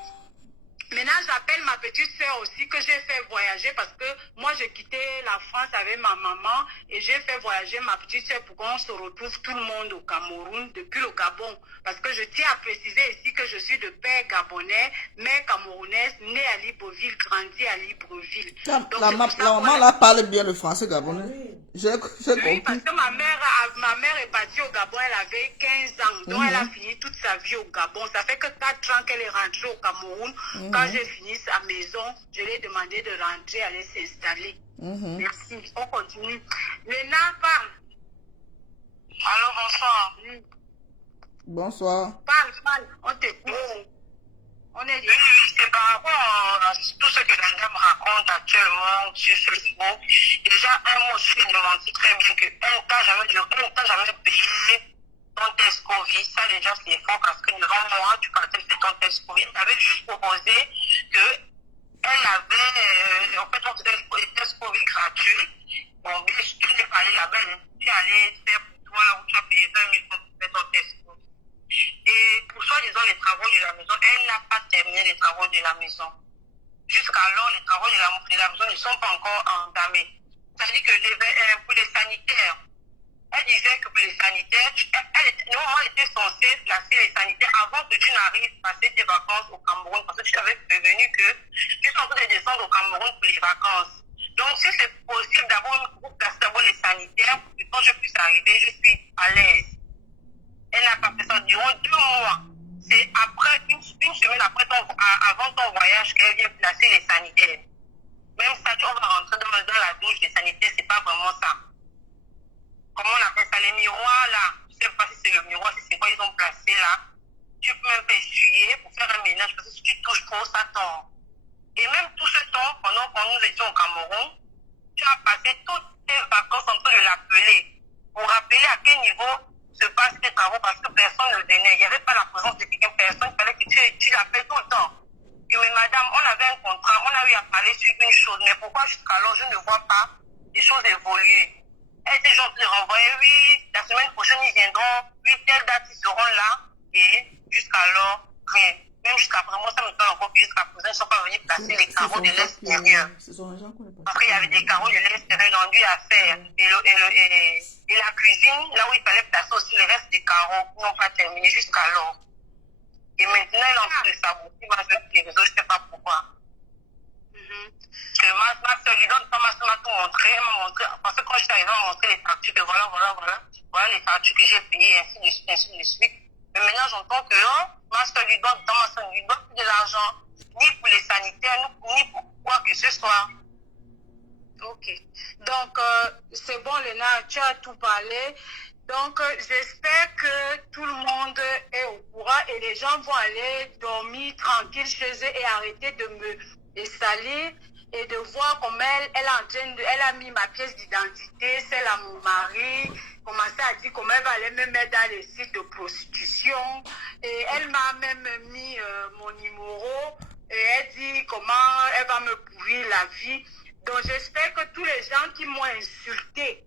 Maintenant, j'appelle ma petite soeur aussi que j'ai fait voyager parce que moi, j'ai quitté la France avec ma maman et j'ai fait voyager ma petite soeur pour qu'on se retrouve tout le monde au Cameroun depuis le Gabon. Parce que je tiens à préciser ici que je suis de père gabonais, mère camerounaise, née à Libreville, grandie à Libreville. La maman là parle bien le français gabonais. J'ai compris. Oui, parce que ma mère est partie au Gabon, elle avait 15 ans. Donc, elle a fini toute sa vie au Gabon. Ça fait que 4 ans qu'elle est rentrée au Cameroun. Quand j'ai fini sa maison, je lui ai demandé de rentrer, aller s'installer. Merci. On continue. Léna, parle. Allô, bonsoir. Bonsoir. Parle. On t'écoute. On est Oui, c'est par rapport à tout ce que la dame raconte actuellement sur Facebook. Déjà, un mot, je lui ai demandé très bien qu'elle ne t'a jamais payé ton test Covid. Ça, déjà, c'est faux parce que devant moi, tu partais de ton test Covid. Tu avais juste proposé qu'elle avait, en fait, on faisait les tests Covid gratuits. Bon, bien sûr, tu n'es pas allé là-bas, tu es allé faire pour toi là où tu as payé 20 000 pour faire ton test Covid. Et pour soi-disant les travaux de la maison, elle n'a pas terminé les travaux de la maison. Jusqu'alors, les travaux de la maison ne sont pas encore entamés. C'est-à-dire que pour les sanitaires, elle disait que pour les sanitaires, elle était censée placer les sanitaires avant que tu n'arrives à passer tes vacances au Cameroun, parce que tu avais prévenu que tu es en train de descendre au Cameroun pour les vacances. Donc, si c'est possible d'avoir placer d'abord les sanitaires, pour que quand je puisse arriver, je suis à l'aise. Elle n'a pas fait ça durant 2 mois. C'est après, une semaine après avant ton voyage qu'elle vient placer les sanitaires. Même ça, on va rentrer dans la douche, les sanitaires, c'est pas vraiment ça. Comment on appelle ça? Les miroirs là. Je sais pas si c'est le miroir, si c'est quoi ils ont placé là. Tu peux même pas essuyer pour faire un ménage parce que si tu touches trop, ça tombe. Et même tout ce temps, pendant que nous étions au Cameroun, tu as passé toutes tes vacances en train de l'appeler. Pour rappeler à quel niveau se passent tes travaux parce que personne ne venait. Il n'y avait pas la présence de quelqu'un, personne. Il fallait que tu l'appelles tout le temps. Et oui, madame, on avait un contrat, on a eu à parler sur une chose, mais pourquoi jusqu'alors je ne vois pas les choses évoluer? Elle était gentille de renvoyer, oui, la semaine prochaine ils viendront, oui, telle date ils seront là. Et jusqu'alors, rien. Même jusqu'à présent, ça me donne encore que jusqu'à présent, ils ne sont pas venus placer les carreaux de l'extérieur. Parce qu'il y avait des carreaux de l'extérieur rendus à faire. Et la cuisine, là où il fallait placer aussi le reste des carreaux, ils n'ont pas terminé jusqu'alors. Et maintenant, il est en train de saboter ma soeur qui est réseau, je ne sais pas pourquoi. Ma soeur lui donne pas, ma soeur m'a tout montré, elle m'a montré, parce que quand je suis arrivée, elle m'a montré les factures, que voilà les factures que j'ai payées, ainsi de suite. Mais maintenant, j'entends que non, ma soeur lui donne, ma soeur lui donne plus de l'argent, ni pour les sanitaires, ni pour quoi que ce soit. Ok. Donc, c'est bon, Léna, tu as tout parlé. Donc, j'espère que tout le monde est au courant et les gens vont aller dormir tranquille chez eux et arrêter de me salir et de voir comment elle a mis ma pièce d'identité, celle à mon mari, commencer à dire comment elle va aller me mettre dans les sites de prostitution. Et elle m'a même mis mon numéro et elle dit comment elle va me pourrir la vie. Donc, j'espère que tous les gens qui m'ont insulté,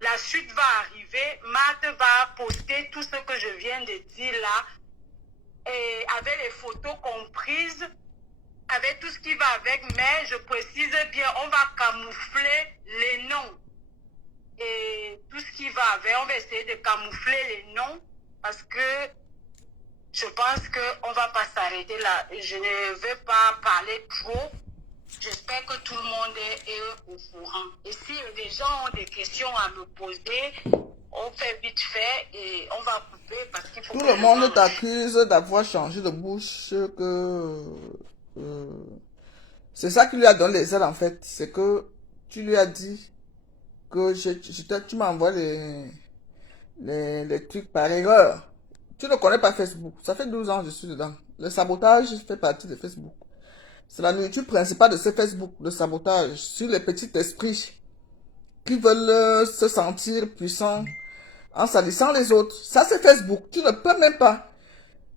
la suite va arriver. Marthe va poster tout ce que je viens de dire là, et avec les photos comprises, avec tout ce qui va avec, mais je précise bien, on va camoufler les noms. Et tout ce qui va avec, on va essayer de camoufler les noms, parce que je pense qu'on ne va pas s'arrêter là. Je ne vais pas parler trop. J'espère que tout le monde est au courant. Et si des gens ont des questions à me poser, on fait vite fait et on va couper parce qu'il faut... Tout le monde t'accuse d'avoir changé de bouche, que... c'est ça qui lui a donné les ailes en fait. C'est que tu lui as dit que tu m'envoies les trucs par erreur. Tu ne connais pas Facebook. Ça fait 12 ans que je suis dedans. Le sabotage fait partie de Facebook. C'est la nourriture principale de ce Facebook, le sabotage sur les petits esprits qui veulent se sentir puissants en salissant les autres. Ça, c'est Facebook. Tu ne peux même pas.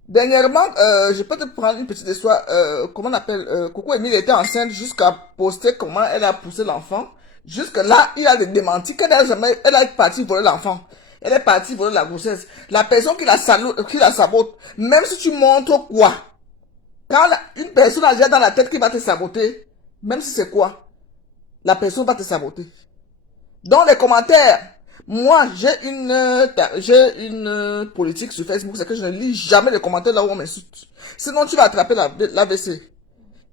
Dernièrement, je peux te prendre une petite histoire. Comment on appelle Coco Emile était enceinte jusqu'à poster comment elle a poussé l'enfant. Jusque là, il a démenti qu'elle a jamais... Elle est partie voler l'enfant. Elle est partie voler la grossesse. La personne qui la sabote, même si tu montres quoi, quand une personne a déjà dans la tête qui va te saboter, même si c'est quoi, la personne va te saboter. Dans les commentaires, moi, j'ai une politique sur Facebook, c'est que je ne lis jamais les commentaires là où on m'insulte. Sinon, tu vas attraper l'AVC.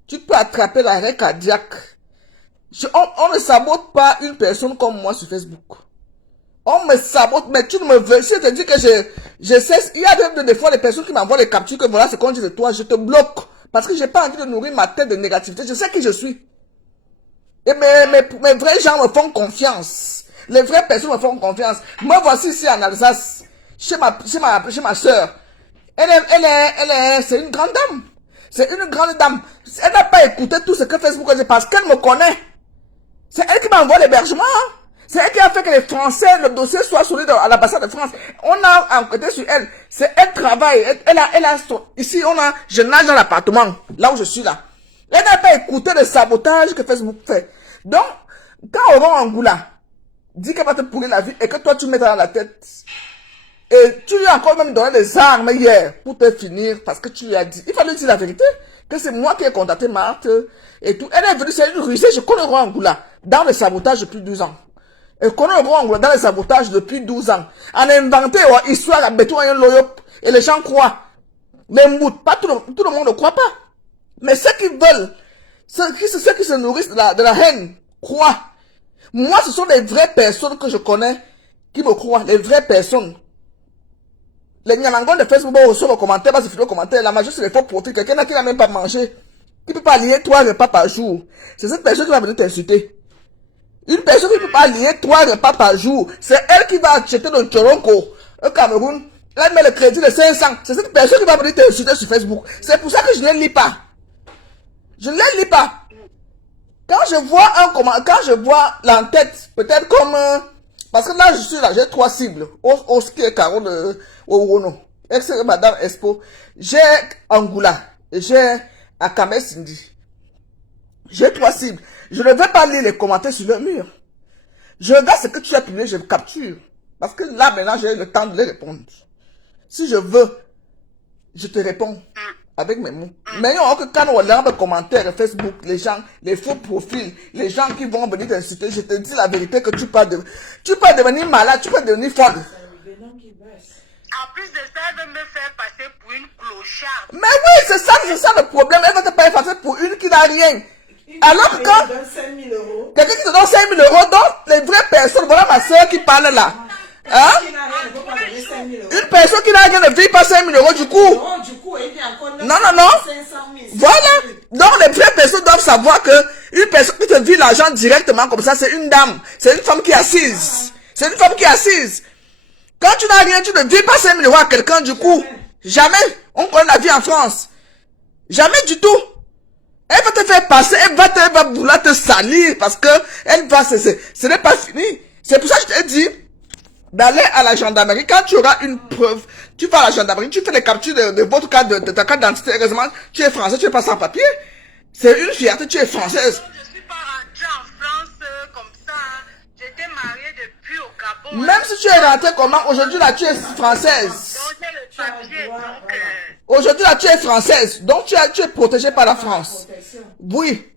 Tu peux attraper l'arrêt cardiaque. On ne sabote pas une personne comme moi sur Facebook. On me sabote, mais tu ne me veux. Si je te dis que je sais, il y a des fois les personnes qui m'envoient les captures que voilà ce qu'on dit de toi, je te bloque. Parce que j'ai pas envie de nourrir ma tête de négativité. Je sais qui je suis. Et mes vrais gens me font confiance. Les vraies personnes me font confiance. Moi, voici ici en Alsace, chez ma soeur. C'est une grande dame. C'est une grande dame. Elle n'a pas écouté tout ce que Facebook a dit parce qu'elle me connaît. C'est elle qui m'envoie l'hébergement. C'est elle qui a fait que les Français, le dossier soit solide à l'ambassade de France. On a enquêté sur elle. C'est elle travaille. Ici, je nage dans l'appartement, là où je suis là. Elle n'a pas écouté le sabotage que Facebook fait. Donc, quand Oran Angoula dit qu'elle va te pourrir la vie et que toi tu mets dans la tête, et tu lui as encore même donné des armes hier pour te finir parce que tu lui as dit, il fallait dire la vérité, que c'est moi qui ai contacté Marthe et tout. Elle est venue, c'est une rusée, je connais Oran Angoula dans le sabotage depuis 12 ans. Et connaît Oran Angoula dans le sabotage depuis 12 ans. On a inventé une histoire à béton et un loyop et les gens croient. Les mouts, pas tout le monde ne croit pas. Mais ceux qui veulent, ceux qui se nourrissent de la haine, croient. Moi, ce sont les vraies personnes que je connais qui me croient, les vraies personnes. Les Nyanangons de Facebook vont recevoir le commentaire, va se faire le commentaire. La majorité, c'est les faux profils. Quelqu'un qui n'a même pas mangé, qui ne peut pas lier 3 repas par jour. C'est cette personne qui va venir t'insulter. Une personne qui ne peut pas lier 3 repas par jour, c'est elle qui va acheter dans Toronto, au Cameroun. Elle met le crédit de 500. C'est cette personne qui va venir t'insulter sur Facebook. C'est pour ça que je ne les lis pas. Je ne les lis pas. Quand je vois quand je vois l'entête, peut-être comme... parce que là, je suis là, j'ai 3 cibles. Au ski et Caro de Ourono. Madame Expo. J'ai Angoula. Et j'ai Akame Cindy. J'ai 3 cibles. Je ne vais pas lire les commentaires sur le mur. Je regarde ce que tu as publié, je capture. Parce que là, maintenant, j'ai le temps de les répondre. Si je veux Je te réponds avec mes mots. Mais non, que quand on regarde les commentaires Facebook, les gens, les faux profils, les gens qui vont venir t'inciter, je te dis la vérité que tu peux devenir malade, tu peux devenir folle. En plus de ça, elle veut me faire passer pour une clocharde. Mais oui, c'est ça le problème. Elle va te faire passer pour une qui n'a rien. Alors que quand quelqu'un qui te donne 5 000 euros, donc les vraies personnes, voilà ma soeur qui parle là. Hein? Une personne qui n'a rien ne vit pas 5 000 euros du coup. Non. Voilà. Donc les vraies personnes doivent savoir que une personne qui te vit l'argent directement comme ça, c'est une dame. C'est une femme qui est assise. C'est une femme qui est assise. Quand tu n'as rien, tu ne vis pas 5 000 euros à quelqu'un du coup. Jamais. On connaît la vie en France. Jamais du tout. Elle va te faire passer, elle va vouloir te salir parce que ce n'est pas fini. C'est pour ça que je t'ai dit d'aller à la gendarmerie. Quand tu auras une preuve, tu vas à la gendarmerie, tu fais les captures de votre carte, de ta carte d'identité. Heureusement, tu es français, tu n'es pas sans papier. C'est une fierté, tu es française. Je ne suis pas rentrée en France comme ça. J'étais mariée depuis au Gabon. Même si tu es rentrée comment, aujourd'hui là, tu es française. Donc j'ai le papier, donc... Aujourd'hui là, tu es française. Donc tu es protégée par la France. Oui.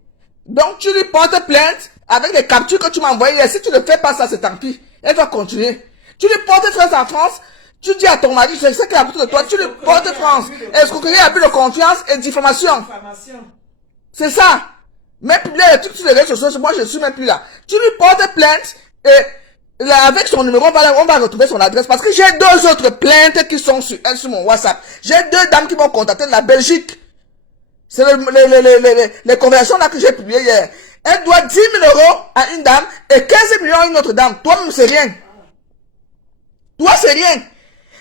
Donc tu lui portes plainte avec les captures que tu m'as envoyées. Et si tu ne fais pas ça, c'est tant pis. Elle va continuer. Tu lui portes France en France. Tu dis à ton mari, je sais qu'il y a beaucoup de toi. Tu lui portes France. Escroquerie, abus de confiance et diffamation. C'est ça. Même publier les trucs sur les réseaux sociaux, moi je suis même plus là. Tu lui portes plainte et là, avec son numéro, on va retrouver son adresse parce que j'ai 2 autres plaintes qui sont sur mon WhatsApp. J'ai 2 dames qui m'ont contacté de la Belgique. C'est les conversations là que j'ai publiées hier. Elle doit 10 000 euros à une dame et 15 millions à une autre dame. Toi-même, c'est rien. Toi, c'est rien.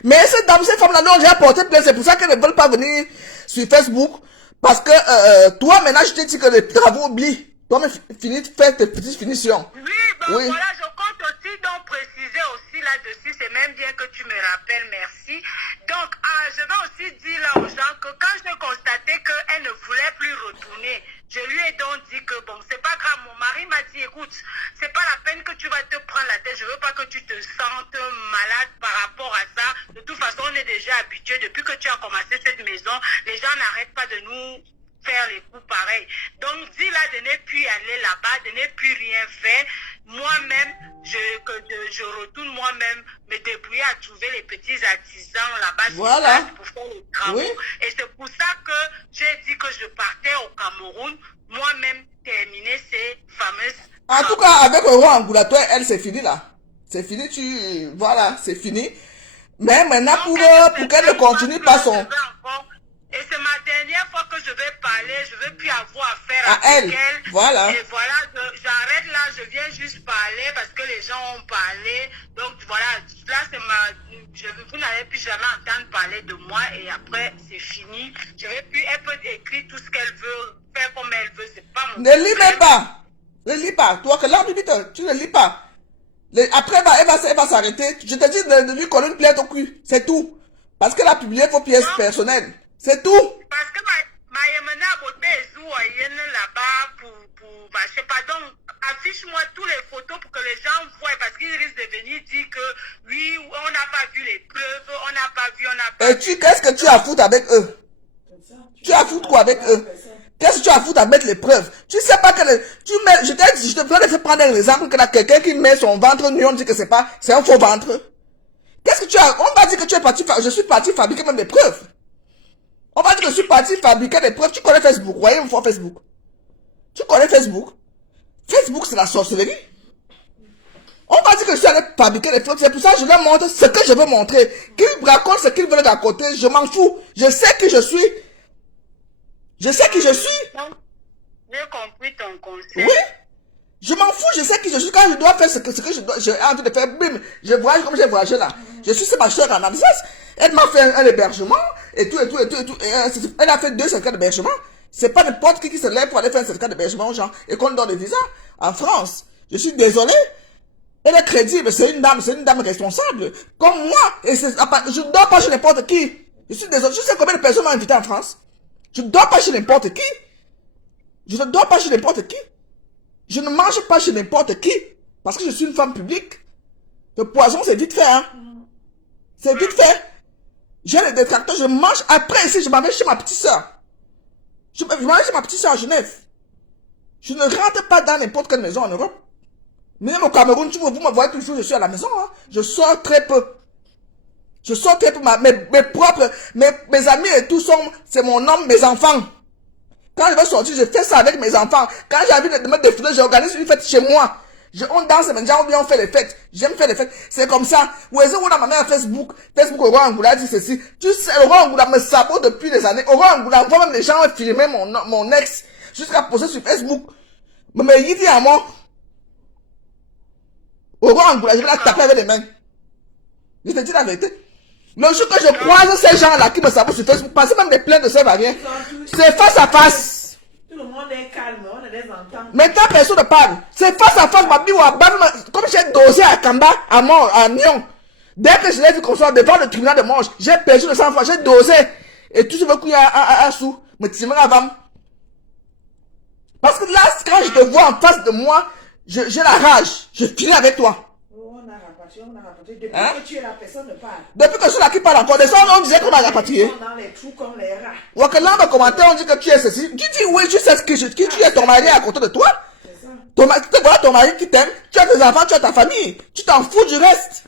Mais ces dames, ces femmes-là, non, j'ai apporté plainte. C'est pour ça qu'elles ne veulent pas venir sur Facebook. Parce que toi, maintenant, je t'ai dit que les travaux oublient. Toi, finis de faire tes petites finitions. Oui, bon, Oui. voilà, je compte aussi donc préciser aussi là-dessus. C'est même bien que tu me rappelles, merci. Donc, je vais aussi dire là aux gens que quand j'ai constaté qu'elle ne voulait plus retourner, je lui ai donc dit que bon, c'est pas grave. Mon mari m'a dit, écoute, c'est pas la peine que tu vas te prendre la tête. Je veux pas que tu te sentes malade par rapport à ça. De toute façon, on est déjà habitués. Depuis que tu as commencé cette maison, les gens n'arrêtent pas de nous faire les coups pareils. Donc, dis-là de ne plus aller là-bas, de ne plus rien faire. Moi-même, je retourne moi-même me débrouiller à trouver les petits artisans là-bas Voilà. pour faire les travaux. Oui. Et c'est pour ça que j'ai dit que je partais au Cameroun, moi-même terminer ces fameuses... En tout cas, avec Euro Angulatoire, elle, c'est fini là. C'est fini, voilà, c'est fini. Mais maintenant, pour qu'elle ne continue pas son... Et c'est ma dernière fois que je vais parler, je ne veux plus avoir affaire à avec elle. Voilà. Et voilà, j'arrête là, je viens juste parler parce que les gens ont parlé. Donc voilà, là c'est vous n'allez plus jamais entendre parler de moi et après c'est fini. Je vais plus, elle peut écrire tout ce qu'elle veut, faire comme elle veut, c'est pas mon Ne lis même pas. Ne lis pas. Toi, que là, tu ne lis pas. Après, elle va s'arrêter. Je te dis de lui coller une plainte au cul. C'est tout. Parce qu'elle a publié vos pièces personnelles. C'est tout. Parce que ma yemena beauté est là-bas pour je sais pas, donc affiche-moi toutes les photos pour que les gens voient parce qu'ils risquent de venir dire que oui, on n'a pas vu les preuves, on n'a pas vu, on n'a pas vu. Et qu'est-ce que tu as à foutre avec eux? Tu as à foutre quoi avec eux? Qu'est-ce que tu as à foutre à mettre les preuves? Tu sais pas que je t'ai dit, je te fait prendre un exemple que là, quelqu'un qui met son ventre nu, on dit que c'est un faux ventre. Qu'est-ce que tu as? On va dire que tu es parti, je suis parti fabriquer même des preuves. On va dire que je suis parti fabriquer des preuves. Tu connais Facebook, voyez une fois Facebook. Tu connais Facebook? Facebook, c'est la sorcellerie. On va dire que je suis allé fabriquer des preuves. C'est pour ça que je leur montre ce que je veux montrer. Qu'ils racontent ce qu'ils veulent d'à côté, je m'en fous. Je sais qui je suis. Je sais qui je suis. J'ai compris ton conseil. Oui. Je m'en fous, je sais qui je suis. Quand je dois faire ce que j'ai envie de faire, bim, je voyage comme j'ai voyagé là. Je suis ma chère en Alsace. Elle m'a fait un hébergement et tout. Et elle a fait 2 certificats d'hébergement. C'est pas n'importe qui se lève pour aller faire un certificat d'hébergement aux gens et qu'on donne des visas en France. Je suis désolé. Elle est crédible, c'est une dame responsable. Comme moi. Et je ne dors pas chez n'importe qui. Je suis désolé. Je sais combien de personnes m'ont invité en France. Je ne dors pas chez n'importe qui. Je ne dors pas chez n'importe qui. Je ne mange pas chez n'importe qui. Parce que je suis une femme publique. Le poison, c'est vite fait, hein. C'est vite fait. J'ai les détracteurs, je mange. Après, ici, je m'en vais chez ma petite soeur. Je m'en vais chez ma petite soeur à Genève. Je ne rentre pas dans n'importe quelle maison en Europe. Même au Cameroun, vous me voyez toujours, je suis à la maison. Hein. Je sors très peu. Je sors très peu. Mes amis et tout sont, c'est mon homme, mes enfants. Quand je vais sortir, je fais ça avec mes enfants. Quand j'ai envie de me défouler, j'organise une fête chez moi. On danse maintenant, ou bien on fait les fêtes. J'aime faire les fêtes. C'est comme ça. Où est-ce qu'on a ma mère Facebook? Facebook, Aurore Angoula dit ceci. Tu sais, Aurore Angoula me sabote depuis des années. Aurore Angoula voit même les gens filmer mon ex jusqu'à poster sur Facebook. Mais il dit à moi, Aurore Angoula, je vais la taper avec les mains. Je te dis la vérité. Le jour que je croise ces gens-là qui me sabotent sur Facebook, parce que même des plaintes ne servent à rien. C'est face à face. Tout le monde est calme, on a des ententes. Maintenant, personne ne parle. C'est face à face, ma vie, comme j'ai dosé à Kamba, à Mont, à Nyon. Dès que je l'ai vu comme ça, devant le tribunal de Manche, j'ai perdu le sang-froid, j'ai dosé. Et tout ce que à sous, me tirer avant. Parce que là, quand je te vois en face de moi, j'ai la rage. Je finis avec toi. On a rapatrié. Depuis Hein? que tu es là, personne ne parle. Depuis que je suis là qui parle encore, des gens, on disait qu'on m'a rapatrié. Ils sont dans les trous comme les rats. Ou que là, dans le commentaire, on dit que tu es ceci. Tu dis oui, tu sais qui tu es, ton mari est à côté de toi. C'est ça. Voilà ton mari qui t'aime, tu as tes enfants, tu as ta famille. Tu t'en fous du reste.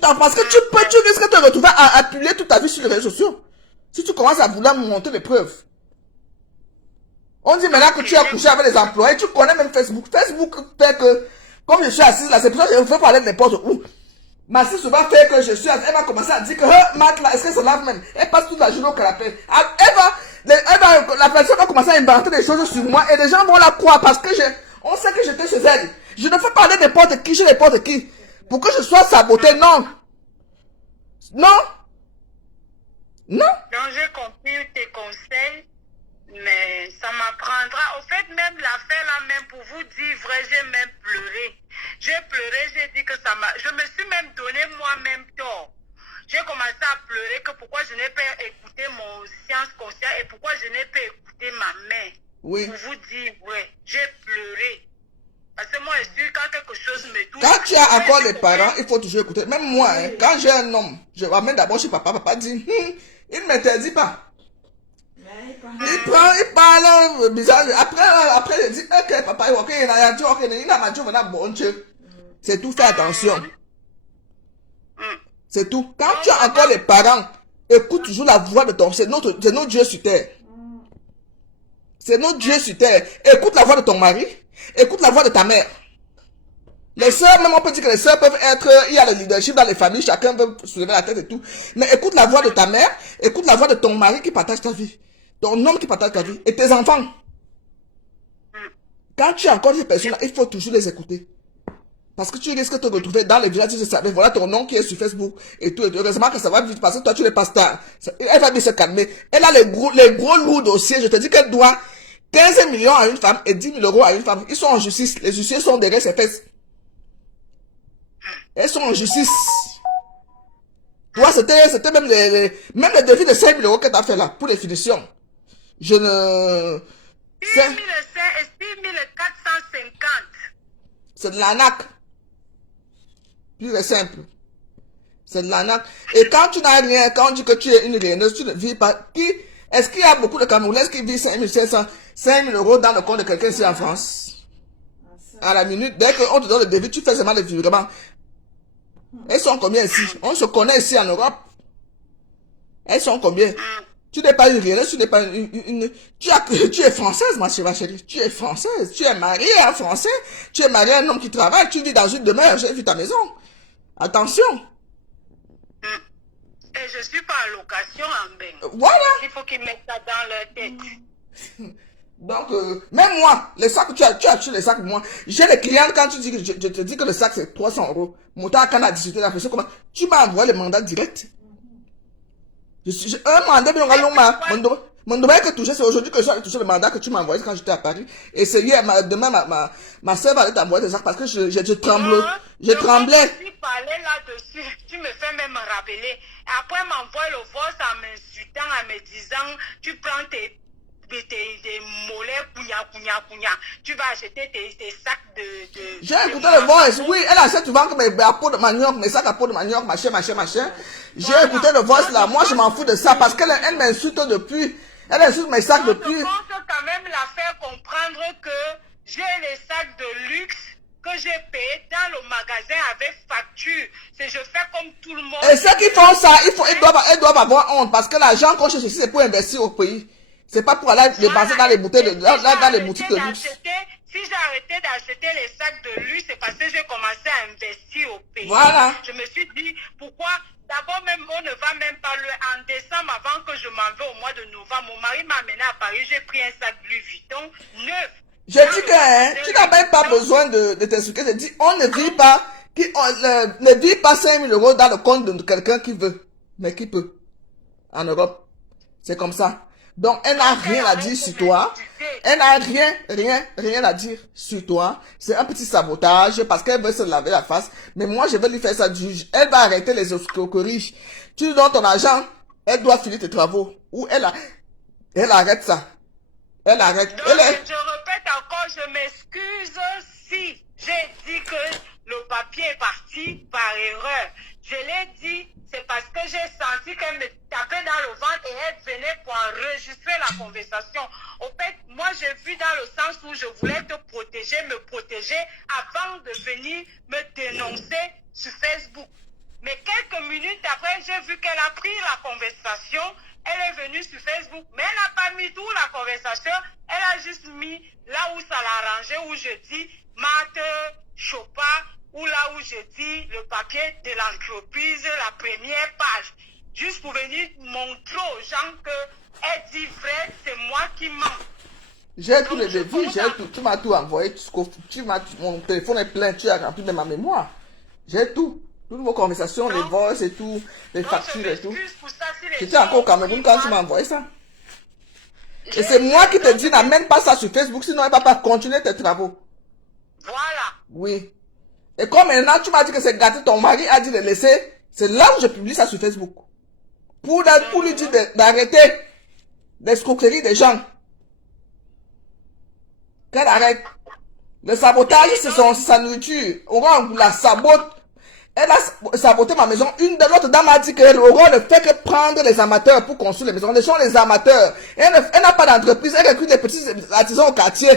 Parce que tu risques de te retrouver à appuyer toute ta vie sur les réseaux sociaux. Si tu commences à vouloir me montrer les preuves. On dit maintenant que tu as couché avec les employés, tu connais même Facebook. Facebook fait que, comme je suis assise là, c'est pour ça que je ne veux pas aller n'importe où. Ma sœur souvent fait que je suis assise, elle va commencer à dire que, Marc là, est-ce que c'est lave même? Elle passe toute la journée au canapé. La personne va commencer à inventer des choses sur moi et les gens vont la croire parce que on sait que j'étais chez elle. Je ne fais pas aller n'importe qui chez n'importe qui. Pour que je sois saboté, non. Non. Non. Donc j'ai compris tes conseils, mais ça m'apprendra. Au fait, même l'affaire là, même pour vous dire vrai, j'ai même pleuré. J'ai pleuré, j'ai dit que ça m'a... Je me suis même donné moi-même tort. J'ai commencé à pleurer que pourquoi je n'ai pas écouté mon science consciente et pourquoi je n'ai pas écouté ma mère. Oui. Pour vous dire vrai, j'ai pleuré. Parce que moi, je suis quand quelque chose me touche... Quand tu as encore des parents, il faut toujours écouter. Même moi, hein, quand j'ai un homme, je l'amène d'abord chez papa. Papa dit, il ne m'interdit pas. Il parle bizarre. Après, il dit, ok, papa, ok, il a dit, ok, il a dit, on a bon Dieu. C'est tout, fais attention. C'est tout. Quand tu as encore des parents, écoute toujours la voix de ton... C'est notre Dieu sur terre. C'est notre Dieu sur terre. Écoute la voix de ton mari. Écoute la voix de ta mère. Les sœurs, même on peut dire que les sœurs peuvent être... Il y a le leadership dans les familles, chacun veut soulever la tête et tout. Mais écoute la voix de ta mère. Écoute la voix de ton mari qui partage ta vie. Ton homme qui partage ta vie. Et tes enfants. Quand tu as encore ces personnes-là, il faut toujours les écouter. Parce que tu risques de te retrouver dans les villages, tu sais, voilà ton nom qui est sur Facebook et tout. Et heureusement que ça va vite parce que toi, tu les passes tard. Elle va bien se calmer. Elle a les gros lourds dossiers. Je te dis qu'elle doit 15 millions à une femme et 10 000 euros à une femme. Ils sont en justice. Les huissiers sont derrière ses fesses. Elles sont en justice. Toi, c'était même les défis de 5 000 euros que tu as fait là, pour les finitions. Je ne... 6 450. C'est de l'arnaque. Plus simple. C'est de l'arnaque. Et quand tu n'as rien, quand on dit que tu es une rieneuse, tu ne vis pas. Est-ce qu'il y a beaucoup de Camerounais qui vivent 5 500, 5 000 euros dans le compte de quelqu'un ici en France? À la minute, dès qu'on te donne le débit, tu fais seulement les virements. Elles sont combien ici? On se connaît ici en Europe. Elles sont combien? Tu n'es pas une rieneuse, tu n'es pas tu es française, ma chérie. Tu es française. Tu es mariée à un Français. Tu es mariée à un homme qui travaille. Tu vis dans une demeure. J'ai vu ta maison. Attention. Et je suis pas en location en bain. Voilà. Il faut qu'ils mettent ça dans leur tête. Donc, même moi, les sacs, tu as acheté les sacs, moi. J'ai les clients, quand tu dis que je te dis que le sac c'est 300 euros. Mon temps, quand on a discuté la question, comment, tu m'as envoyé le mandat direct. Un mandat, bien, mon domaine que touché, c'est aujourd'hui que je suis allé toucher le mandat que tu m'as envoyé quand j'étais à Paris. Et c'est hier, demain, ma soeur va aller t'envoyer des sacs parce que je tremble. Je tremblais. Si tu parlais là-dessus, tu me fais même rappeler. Après, m'envoie le voice en m'insultant, en me disant, tu prends tes des mollets, tu vas acheter tes sacs de J'ai écouté le voice, oui, elle achète souvent que mes peaux de manioc, mes sacs à peau de manioc, machin. J'ai écouté le voice là, moi je m'en fous de ça parce qu'elle m'insulte depuis, elle insulte mes sacs depuis. Je pense quand même la faire comprendre que j'ai les sacs de luxe que j'ai payé dans le magasin avec facture. Je fais comme tout le monde. Et ceux qui font ça, ils doivent avoir honte parce que l'argent qu'on cherche ici, c'est pour investir au pays. C'est pas pour aller dépenser dans les bouteilles dans les boutiques de luxe. Si j'ai arrêté d'acheter les sacs de luxe, c'est parce que j'ai commencé à investir au pays. Voilà. Je me suis dit, pourquoi d'abord même, on ne va même pas en décembre, avant que je m'en vais au mois de novembre, mon mari m'a amené à Paris, j'ai pris un sac Louis Vuitton neuf. Je dis que tu n'as même pas besoin de t'expliquer. Je dis, on ne vit pas, ne vit pas 5 000 € dans le compte de quelqu'un qui veut, mais qui peut. En Europe. C'est comme ça. Donc, elle n'a rien à dire sur toi. Elle n'a rien à dire sur toi. C'est un petit sabotage parce qu'elle veut se laver la face. Mais moi, je vais lui faire ça du juge. Elle va arrêter les escroqueries. Tu lui donnes ton argent, elle doit finir tes travaux. Ou elle arrête ça. Elle arrête. Donc, je répète encore, je m'excuse si j'ai dit que le papier est parti par erreur. Je l'ai dit, c'est parce que j'ai senti qu'elle me tapait dans le ventre et elle venait pour enregistrer la conversation. Au fait, moi j'ai vu dans le sens où je voulais te protéger, me protéger avant de venir me dénoncer sur Facebook. Mais quelques minutes après, j'ai vu qu'elle a pris la conversation. Elle est venue sur Facebook, mais elle n'a pas mis tout la conversation. Elle a juste mis là où ça l'arrangeait, où je dis Marthe Chopin, ou là où je dis le papier de l'entreprise, la première page. Juste pour venir montrer aux gens que elle dit vrai, c'est moi qui mens. J'ai tous les devis, tu m'as tout envoyé, mon téléphone est plein, tu as rempli de ma mémoire. J'ai tout. Toutes vos conversations, les voices et tout, les factures et tout. J'étais encore au Cameroun quand tu m'as envoyé ça. Et c'est moi qui te dis, n'amène pas ça sur Facebook, sinon elle ne va pas continuer tes travaux. Voilà. Oui. Et comme maintenant tu m'as dit que c'est gâté, ton mari a dit de laisser, c'est là où je publie ça sur Facebook. Pour lui dire d'arrêter l'escroquerie des gens. Qu'elle arrête. Le sabotage, c'est sa nourriture. On la sabote. Elle a saboté ma maison. Une de l'autre dame a dit que Laurent ne fait que prendre les amateurs pour construire les maisons. Les gens, les amateurs. Elle n'a pas d'entreprise. Elle recrute des petits artisans au quartier.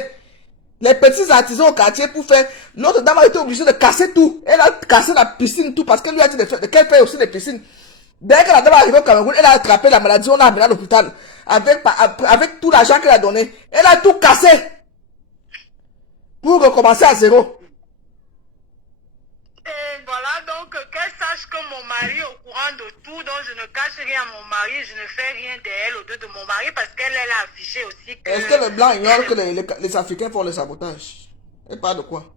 Les petits artisans au quartier pour faire. L'autre dame a été obligée de casser tout. Elle a cassé la piscine, tout, parce qu'elle lui a dit qu'elle fait aussi des piscines. Dès que la dame est arrivée au Cameroun, elle a attrapé la maladie. On l'a amenée à l'hôpital. Avec tout l'argent qu'elle a donné. Elle a tout cassé. Pour recommencer à zéro. Et voilà, donc qu'elle sache que mon mari est au courant de tout, donc je ne cache rien à mon mari, je ne fais rien d'elle au dos de mon mari parce qu'elle a affiché aussi que... Est-ce que le blanc ignore que les Africains font le sabotage? Et pas de quoi?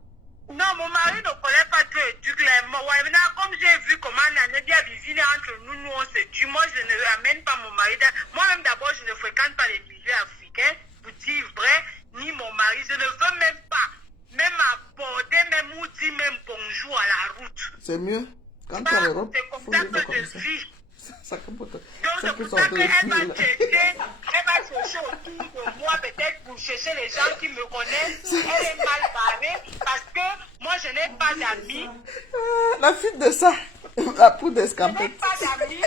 Non, mon mari ne connaît pas tout et tout clairement. Ouais, maintenant, comme j'ai vu comment l'année bien visité entre nous on se tue, moi je ne ramène pas mon mari. Moi-même d'abord, je ne fréquente pas les milieux africains, pour dire vrai, ni mon mari, je ne veux même pas. Même aborder, même ou dire même bonjour à la route. C'est mieux. Quand tu es en Europe, c'est comme ça que je vis. Ça comporte. Donc c'est pour ça qu'elle va chercher autour de moi, peut-être pour chercher les gens qui me connaissent. Elle est mal barrée parce que moi je n'ai pas d'amis. La fuite de ça. La poudre d'escampette. Je n'ai pas d'amis.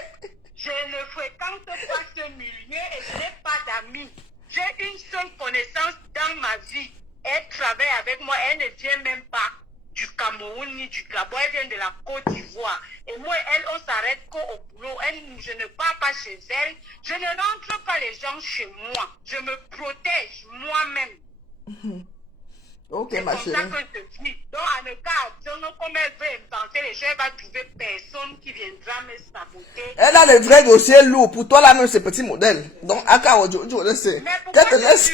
Je ne fréquente pas ce milieu et je n'ai pas d'amis. J'ai une seule connaissance dans ma vie. Elle travaille avec moi, elle ne vient même pas du Cameroun ni du Gabon, elle vient de la Côte d'Ivoire. Et moi, elle, on s'arrête qu'au boulot. Je ne pars pas chez elle. Je ne rentre pas les gens chez moi. Je me protège moi-même. Ok, c'est ma comme chérie. ça que je vis. Donc, en le cas, comme elle veut inventer les choses, elle va trouver personne qui viendra me saboter. Elle a les vrais dossiers lourds. Pour toi, là, même, c'est petit modèle. Donc, Aka Ojo, je sais. Mais pourquoi Qu'elle te laisse.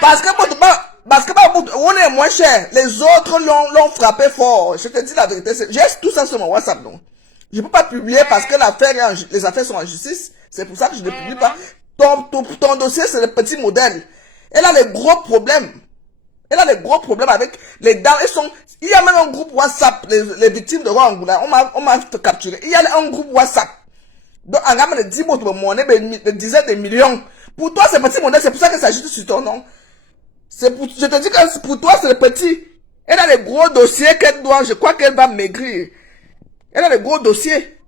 Parce que on est moins cher. Les autres l'ont frappé fort. Je te dis la vérité. J'ai tout ça sur mon WhatsApp, donc. Je peux pas publier parce que les affaires sont en justice. C'est pour ça que je ne publie pas. Ton dossier, c'est le petit modèle. Elle a les gros problèmes. Elle a les gros problèmes avec les dents. Il y a même un groupe WhatsApp, les victimes de Rwanda. On m'a capturé. Il y a un groupe WhatsApp. Donc, on a des dizaines de millions. Pour toi, c'est petit modèle, c'est pour ça que ça ajoute sur ton nom. Je te dis que pour toi, c'est le petit. Elle a les gros dossiers qu'elle doit, je crois qu'elle va maigrir. Elle a les gros dossiers.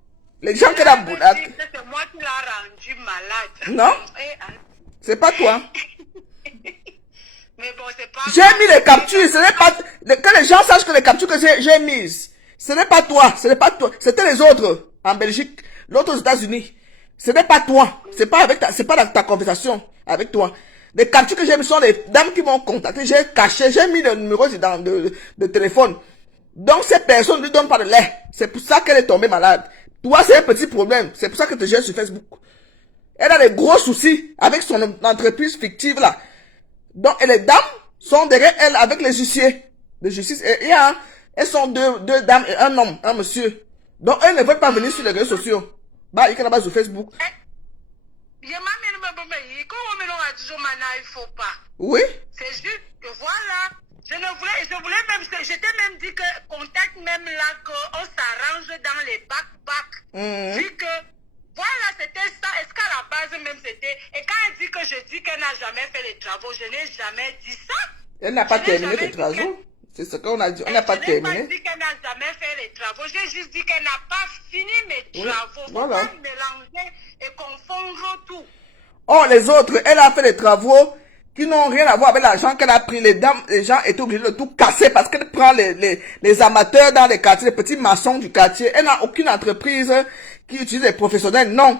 Les gens qu'elle a boulac. C'est moi qui l'a rendu malade. Non, c'est pas toi. Mais bon, c'est pas... J'ai mis les captures, ce n'est pas... Que les gens sachent que les captures que j'ai mises, ce n'est pas toi, ce n'est pas toi. C'était les autres en Belgique, l'autre aux États-Unis. Ce n'est pas toi, c'est pas avec c'est pas dans ta conversation avec toi. Les captures que j'ai mis sont les dames qui m'ont contacté, j'ai caché, j'ai mis le numéro de téléphone. Donc ces personnes ne lui donnent pas de lait. C'est pour ça qu'elle est tombée malade. Toi, c'est un petit problème. C'est pour ça que tu te gères sur Facebook. Elle a des gros soucis avec son entreprise fictive là. Donc, et les dames sont derrière elle avec les huissiers de justice. Et elles sont deux dames et un homme, un monsieur. Donc, elles ne veulent pas venir sur les réseaux sociaux. Bah, il y a là-bas sur Facebook. Il faut pas. Oui. C'est juste que voilà. Je voulais même, j'étais même dit que contacte même là qu'on s'arrange dans les back. Vu que, voilà, c'était ça. Est-ce qu'à la base même c'était, et quand elle dit que je dis qu'elle n'a jamais fait les travaux, je n'ai jamais dit ça. Elle n'a pas terminé les travaux. C'est ce qu'on a dit. On n'a pas terminé. Je n'ai pas dit qu'elle n'a jamais fait les travaux. J'ai juste dit qu'elle n'a pas fini mes travaux. Voilà. Faut pas mélanger et confondre tout. Oh, les autres, elle a fait des travaux qui n'ont rien à voir avec l'argent qu'elle a pris. Les gens étaient obligés de tout casser parce qu'elle prend les amateurs dans les quartiers, les petits maçons du quartier. Elle n'a aucune entreprise qui utilise des professionnels, non.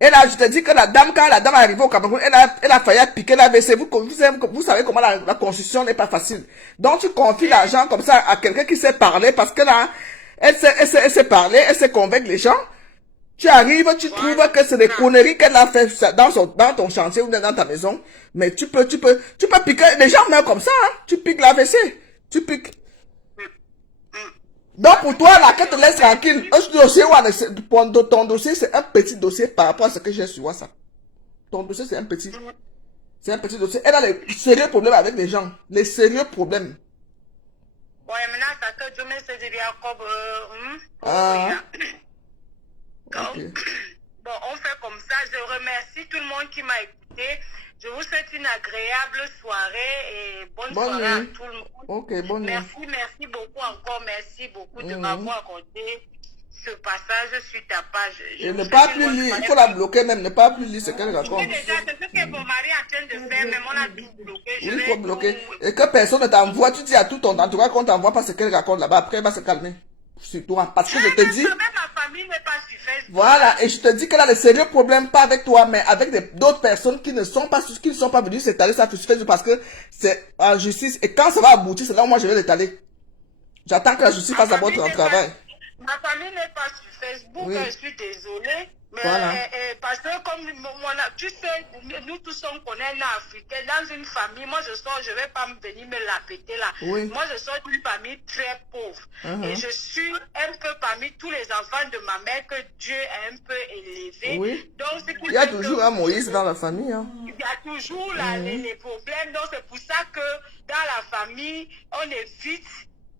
Je te dis que quand la dame est arrivée au Cameroun, elle a failli piquer la WC. Vous savez comment la construction n'est pas facile. Donc tu confies l'argent comme ça à quelqu'un qui sait parler parce que là, elle sait parler, elle sait convaincre les gens. Tu arrives, tu trouves que c'est des conneries qu'elle a fait dans ton chantier ou dans ta maison. Mais tu peux piquer. Les gens meurent comme ça, hein. Tu piques la WC. Tu piques. Donc pour toi, là, qu'elle te laisse tranquille. Ton dossier, c'est un petit dossier par rapport à ce que j'ai sur WhatsApp. Ton dossier, c'est un petit dossier. Elle a les sérieux problèmes avec les gens. Les sérieux problèmes. Ouais, maintenant, ça que je me suis dit, Okay. Bon, on fait comme ça. Je remercie tout le monde qui m'a écouté. Je vous souhaite une agréable soirée et bonne soirée à tout le monde. Ok, bonne nuit. Merci beaucoup encore. Merci beaucoup de m'avoir accordé ce passage sur ta page. Et ne pas plus lire, il faut la bloquer même, ne pas plus lire ce qu'elle raconte. C'est ce que mon mari est en train de faire, mais on a tout bloqué. Oui, il faut bloquer. Et que personne ne t'envoie, tu dis à tout ton entourage qu'on t'envoie pas ce qu'elle raconte là-bas, après elle va se calmer. Sur toi, parce que je te dis... Même ma famille n'est pas sur Facebook. Voilà, et je te dis qu'elle a des sérieux problèmes, pas avec toi, mais avec d'autres personnes qui ne sont pas venues s'étaler ça sur Facebook parce que c'est en justice. Et quand ça va aboutir, c'est là où moi je vais l'étaler. J'attends que la justice fasse d'abord son travail. Ma famille n'est pas sur Facebook, je suis désolée. Mais voilà. Parce que comme tu sais, nous tous on connaît un Africain, dans une famille, moi je vais pas venir me la péter là. Oui. Moi je sors d'une famille très pauvre. Et je suis un peu parmi tous les enfants de ma mère que Dieu a un peu élevé. Oui. Donc, il y a toujours un Moïse dans la famille. Hein. Il y a toujours les problèmes. Donc c'est pour ça que dans la famille, on évite.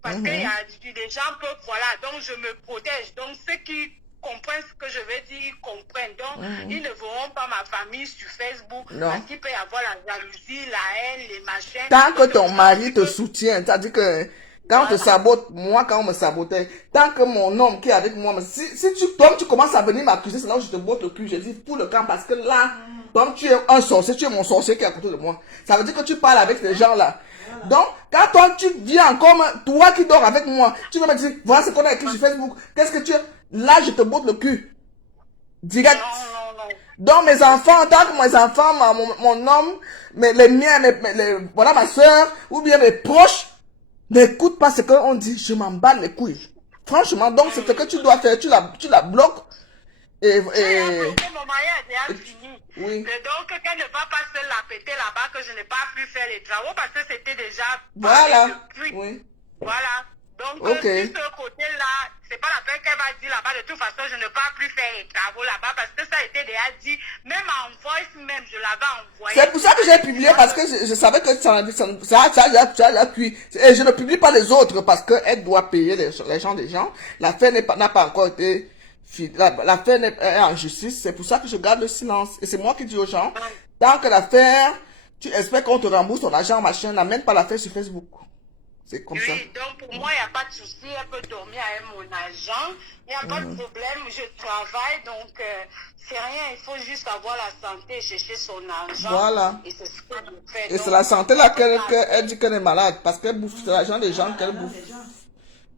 Parce qu'il y a des gens peuvent, voilà, donc je me protège. Donc ceux qui comprennent ce que je veux dire, ils comprennent. Donc ils ne verront pas ma famille sur Facebook. Non. Parce qu'il peut y avoir la jalousie, la haine, les machins. Tant que ton mari te soutient, c'est-à-dire que quand on te sabote, moi quand on me sabotait, tant que mon homme qui est avec moi, si tu commences à venir m'accuser, c'est là où je te botte le cul, je dis pour le camp parce que là, comme tu es un sorcier, tu es mon sorcier qui est à côté de moi. Ça veut dire que tu parles avec ces gens là. Donc, quand toi, tu viens comme toi qui dors avec moi, tu vas me dire, voilà ce qu'on a écrit sur Facebook, qu'est-ce que tu es? Là, je te botte le cul. Direct. Non. Donc, mes enfants, tant que mes enfants, mon homme, les miens, voilà ma soeur, ou bien mes proches, n'écoute pas ce qu'on dit, je m'en bats les couilles. Franchement, donc, c'est ce que tu dois faire, tu la bloques. Mon mari a déjà fini. Oui. Et donc, qu'elle ne va pas se la péter là-bas, que je n'ai pas pu faire les travaux parce que c'était déjà... Voilà. Oui. Voilà. Donc, sur ce côté-là, c'est pas la peine qu'elle va dire là-bas. De toute façon, je n'ai pas pu faire les travaux là-bas parce que ça a été déjà dit. Même en voice, même, je l'avais envoyé. C'est pour ça que j'ai publié parce que je savais que ça appuie. Et je ne publie pas les autres parce qu'elle doit payer les gens des gens. L'affaire n'a pas encore été L'affaire est en justice, c'est pour ça que je garde le silence. Et c'est moi qui dis aux gens, tant que l'affaire, tu espères qu'on te rembourse ton argent, machin, n'amène pas l'affaire sur Facebook. C'est comme ça. Oui, donc pour moi, il n'y a pas de souci. Elle peut dormir avec mon argent. Il n'y a pas de problème. Je travaille, donc c'est rien. Il faut juste avoir la santé, chercher son argent. Voilà. Et c'est ce que je fais. Et Donc, c'est la santé là qu'elle dit qu'elle est malade. Parce qu'elle bouffe l'argent des gens qu'elle bouffe.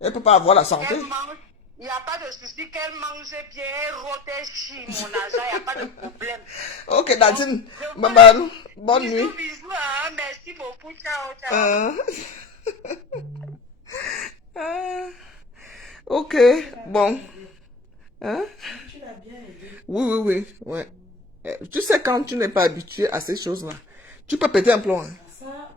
Elle peut pas avoir la santé. elle mange. Il n'y a pas de souci qu'elle mange bien, elle protège mon argent, il n'y a pas de problème. Ok, Nadine, Donc, maman, bonne nuit. bisous, bisous, hein. Merci beaucoup, ciao, ciao. Ok, bon. Hein? Tu l'as bien aidé. Oui. Ouais. Tu sais, quand tu n'es pas habitué à ces choses-là, tu peux péter un plomb. Hein. Ça,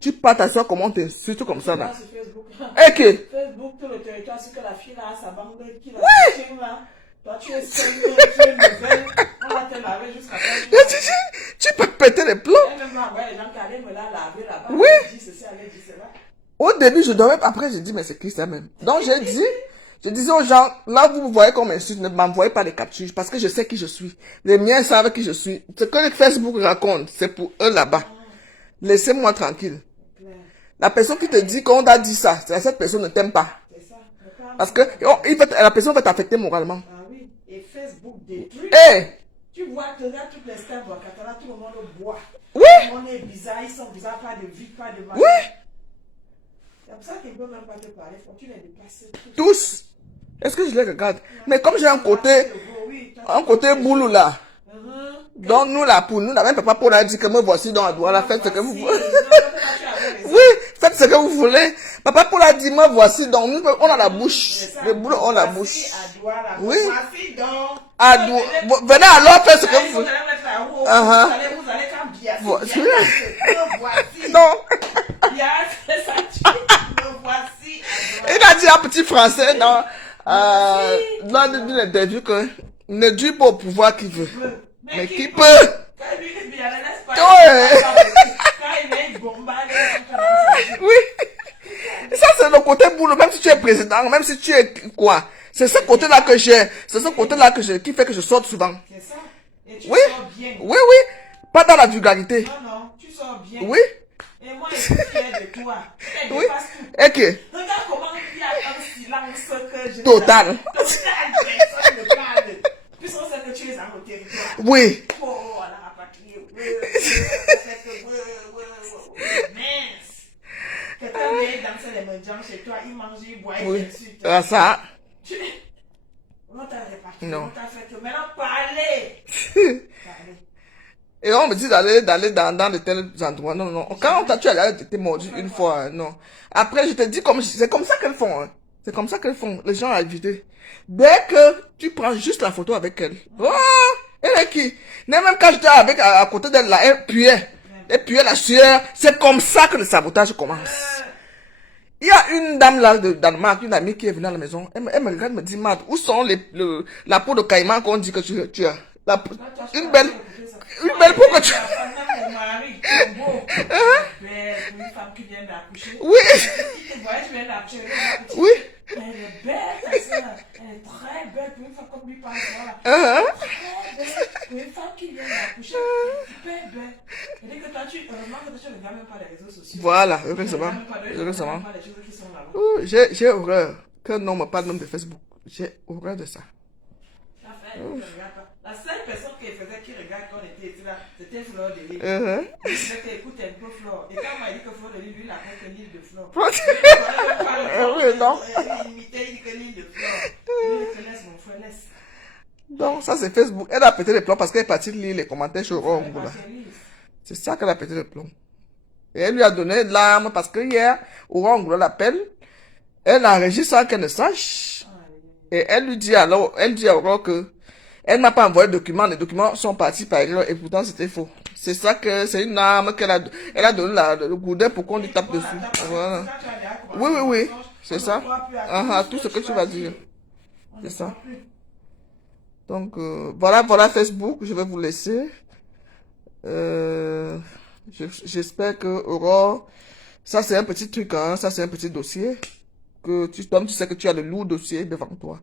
Tu pars t'asseoir comment t'insultes comme ça là. sur Facebook. Et que Facebook, tout le territoire, c'est que la fille là, sa bande qui va oui. Là. Toi, tu es seule, tu es nouvelle. On va te laver jusqu'à temps. tu peux péter les plombs. Elle m'a envoyé les gens qui allaient me la laver là-bas. Oui. Elle dit ceci, elle dit cela. Au début, je dormais. Après, j'ai dit, mais c'est qui ça même? Donc, je disais aux gens, là, vous me voyez comme insulte, ne m'envoyez pas les captures parce que je sais qui je suis. Les miens savent qui je suis. Ce que le Facebook raconte, c'est pour eux là-bas. Laissez-moi tranquille. La personne qui te dit qu'on t'a dit ça, cette personne ne t'aime pas. C'est ça. Parce que la personne va t'affecter moralement. Ah oui. Et Facebook détruit. Hey! Tu vois que là, toutes les stars boivent, là, tout le monde boit. Oui! Tout le monde est bizarre, ils sont bizarres, pas de vie, pas de mal. Oui! C'est pour ça qu'ils ne peuvent même pas te parler. Faut que tu les dépasses Tous! Est-ce que je les regarde? Mais comme j'ai un côté boulot là. Donc nous là, pour nous, la même papa pour la dire que me voici dans la doigt, la faites ce que vous voulez. Oui, faites ce que vous voulez. Papa pour la dire, me voici donc, nous, on a la bouche. Le boulot, on a la bouche. Oui. Venez alors faire ce que vous voulez. Voici. Non. Il a dit en petit français dans d'une interview que ne dit pas au pouvoir qui veut, mais qui peut. Oui. Ça, c'est le côté boulot, même si tu es président, même si tu es quoi. C'est ce côté-là que j'ai. C'est ce côté-là que j'ai, qui fait que je sorte souvent. Oui. Oui. Pas dans la vulgarité. Non, tu sors bien. Oui. Et moi, je suis fière de toi. Oui. Et que. Regarde comment il y a un silence que je... Total. Puis on sait que tu es en au territoire. Oui. Oh, la rapatriée. Mince. Quelqu'un vient danser les mendiants chez toi, il mange, il boit, il Oui. t'insulte. Ça. On t'a réparti. Non. On t'a fait que maintenant, parlez. Parlez. Et on me dit d'aller dans de tels endroits. Non. Quand tu as été mordu une fois, non. Après, je te dis c'est comme ça qu'elles font. Hein. C'est comme ça qu'elles font. Les gens à éviter. Dès que tu prends juste la photo avec elle. Oh, elle est qui? Même quand j'étais à côté d'elle là, elle puait. Elle puait la sueur. C'est comme ça que le sabotage commence. Il y a une dame là de Danemark, une amie qui est venue à la maison. Elle me regarde, me dit, Mad, où sont la peau de caïman qu'on dit que tu as? Une belle peau que tu as. Mon mari, beau. Une femme qui vient d'accoucher. Oui. Tu viens d'accoucher. Oui. Elle est belle, ta soeur. Elle est très belle pour une femme comme lui parle. Très belle pour une femme qui vient d'accoucher. Super belle. Elle dit que toi, heureusement que tu ne regardes même pas les réseaux sociaux. Voilà, heureusement. Heureusement. J'ai horreur qu'un homme me parle même de Facebook. J'ai horreur de ça. La seule personne qui regarde quand on était ici là, c'était Fleur de Lille. Il disait qu'écoute un peu Fleur. Et quand on m'a dit que Fleur de Lille, lui, il a fait que l'île de Fleur. Oui, non. Il imitait, il dit que l'île de Fleur. Je te laisse, mon frère, laisse. Donc, ça c'est Facebook. Elle a pété les plombs parce qu'elle est partie lire les commentaires sur Rongoula. C'est ça qu'elle a pété les plombs. Et elle lui a donné l'arme parce que hier, Rongoula l'appelle. Elle enregistre sans qu'elle ne sache. Et elle lui dit alors, elle dit à Aurore que elle m'a pas envoyé de documents, les documents sont partis par erreur et pourtant c'était faux. C'est ça que c'est une arme qu'elle a, elle a donné le gourdin pour qu'on lui tape dessus. Voilà. Oui, c'est ça. Tout ce que tu vas dire. C'est ça. Donc, voilà Facebook, je vais vous laisser. J'espère que Aurore, ça c'est un petit truc, hein, ça c'est un petit dossier. Que tu sais que tu as le lourd dossier devant toi.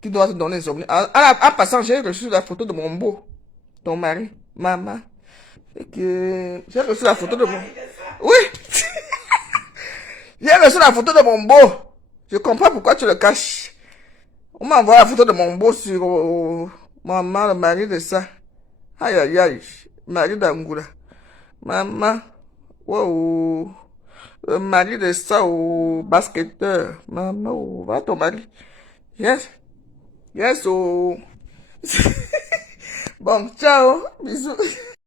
qui doit te donner les omnis. En passant, j'ai reçu la photo de mon beau, ton mari, maman. Et que j'ai reçu la photo de mon... Oui. J'ai reçu la photo de mon beau. Je comprends pourquoi tu le caches. On m'a envoyé la photo de mon beau sur maman, le mari de ça. Aïe, aïe, aïe. Mari d'Angoula. Maman. Wow. Le mari de ça au basketteur. Maman, oh, va ton mari. Yes. Yes, oh. Bon, ciao. Bisous.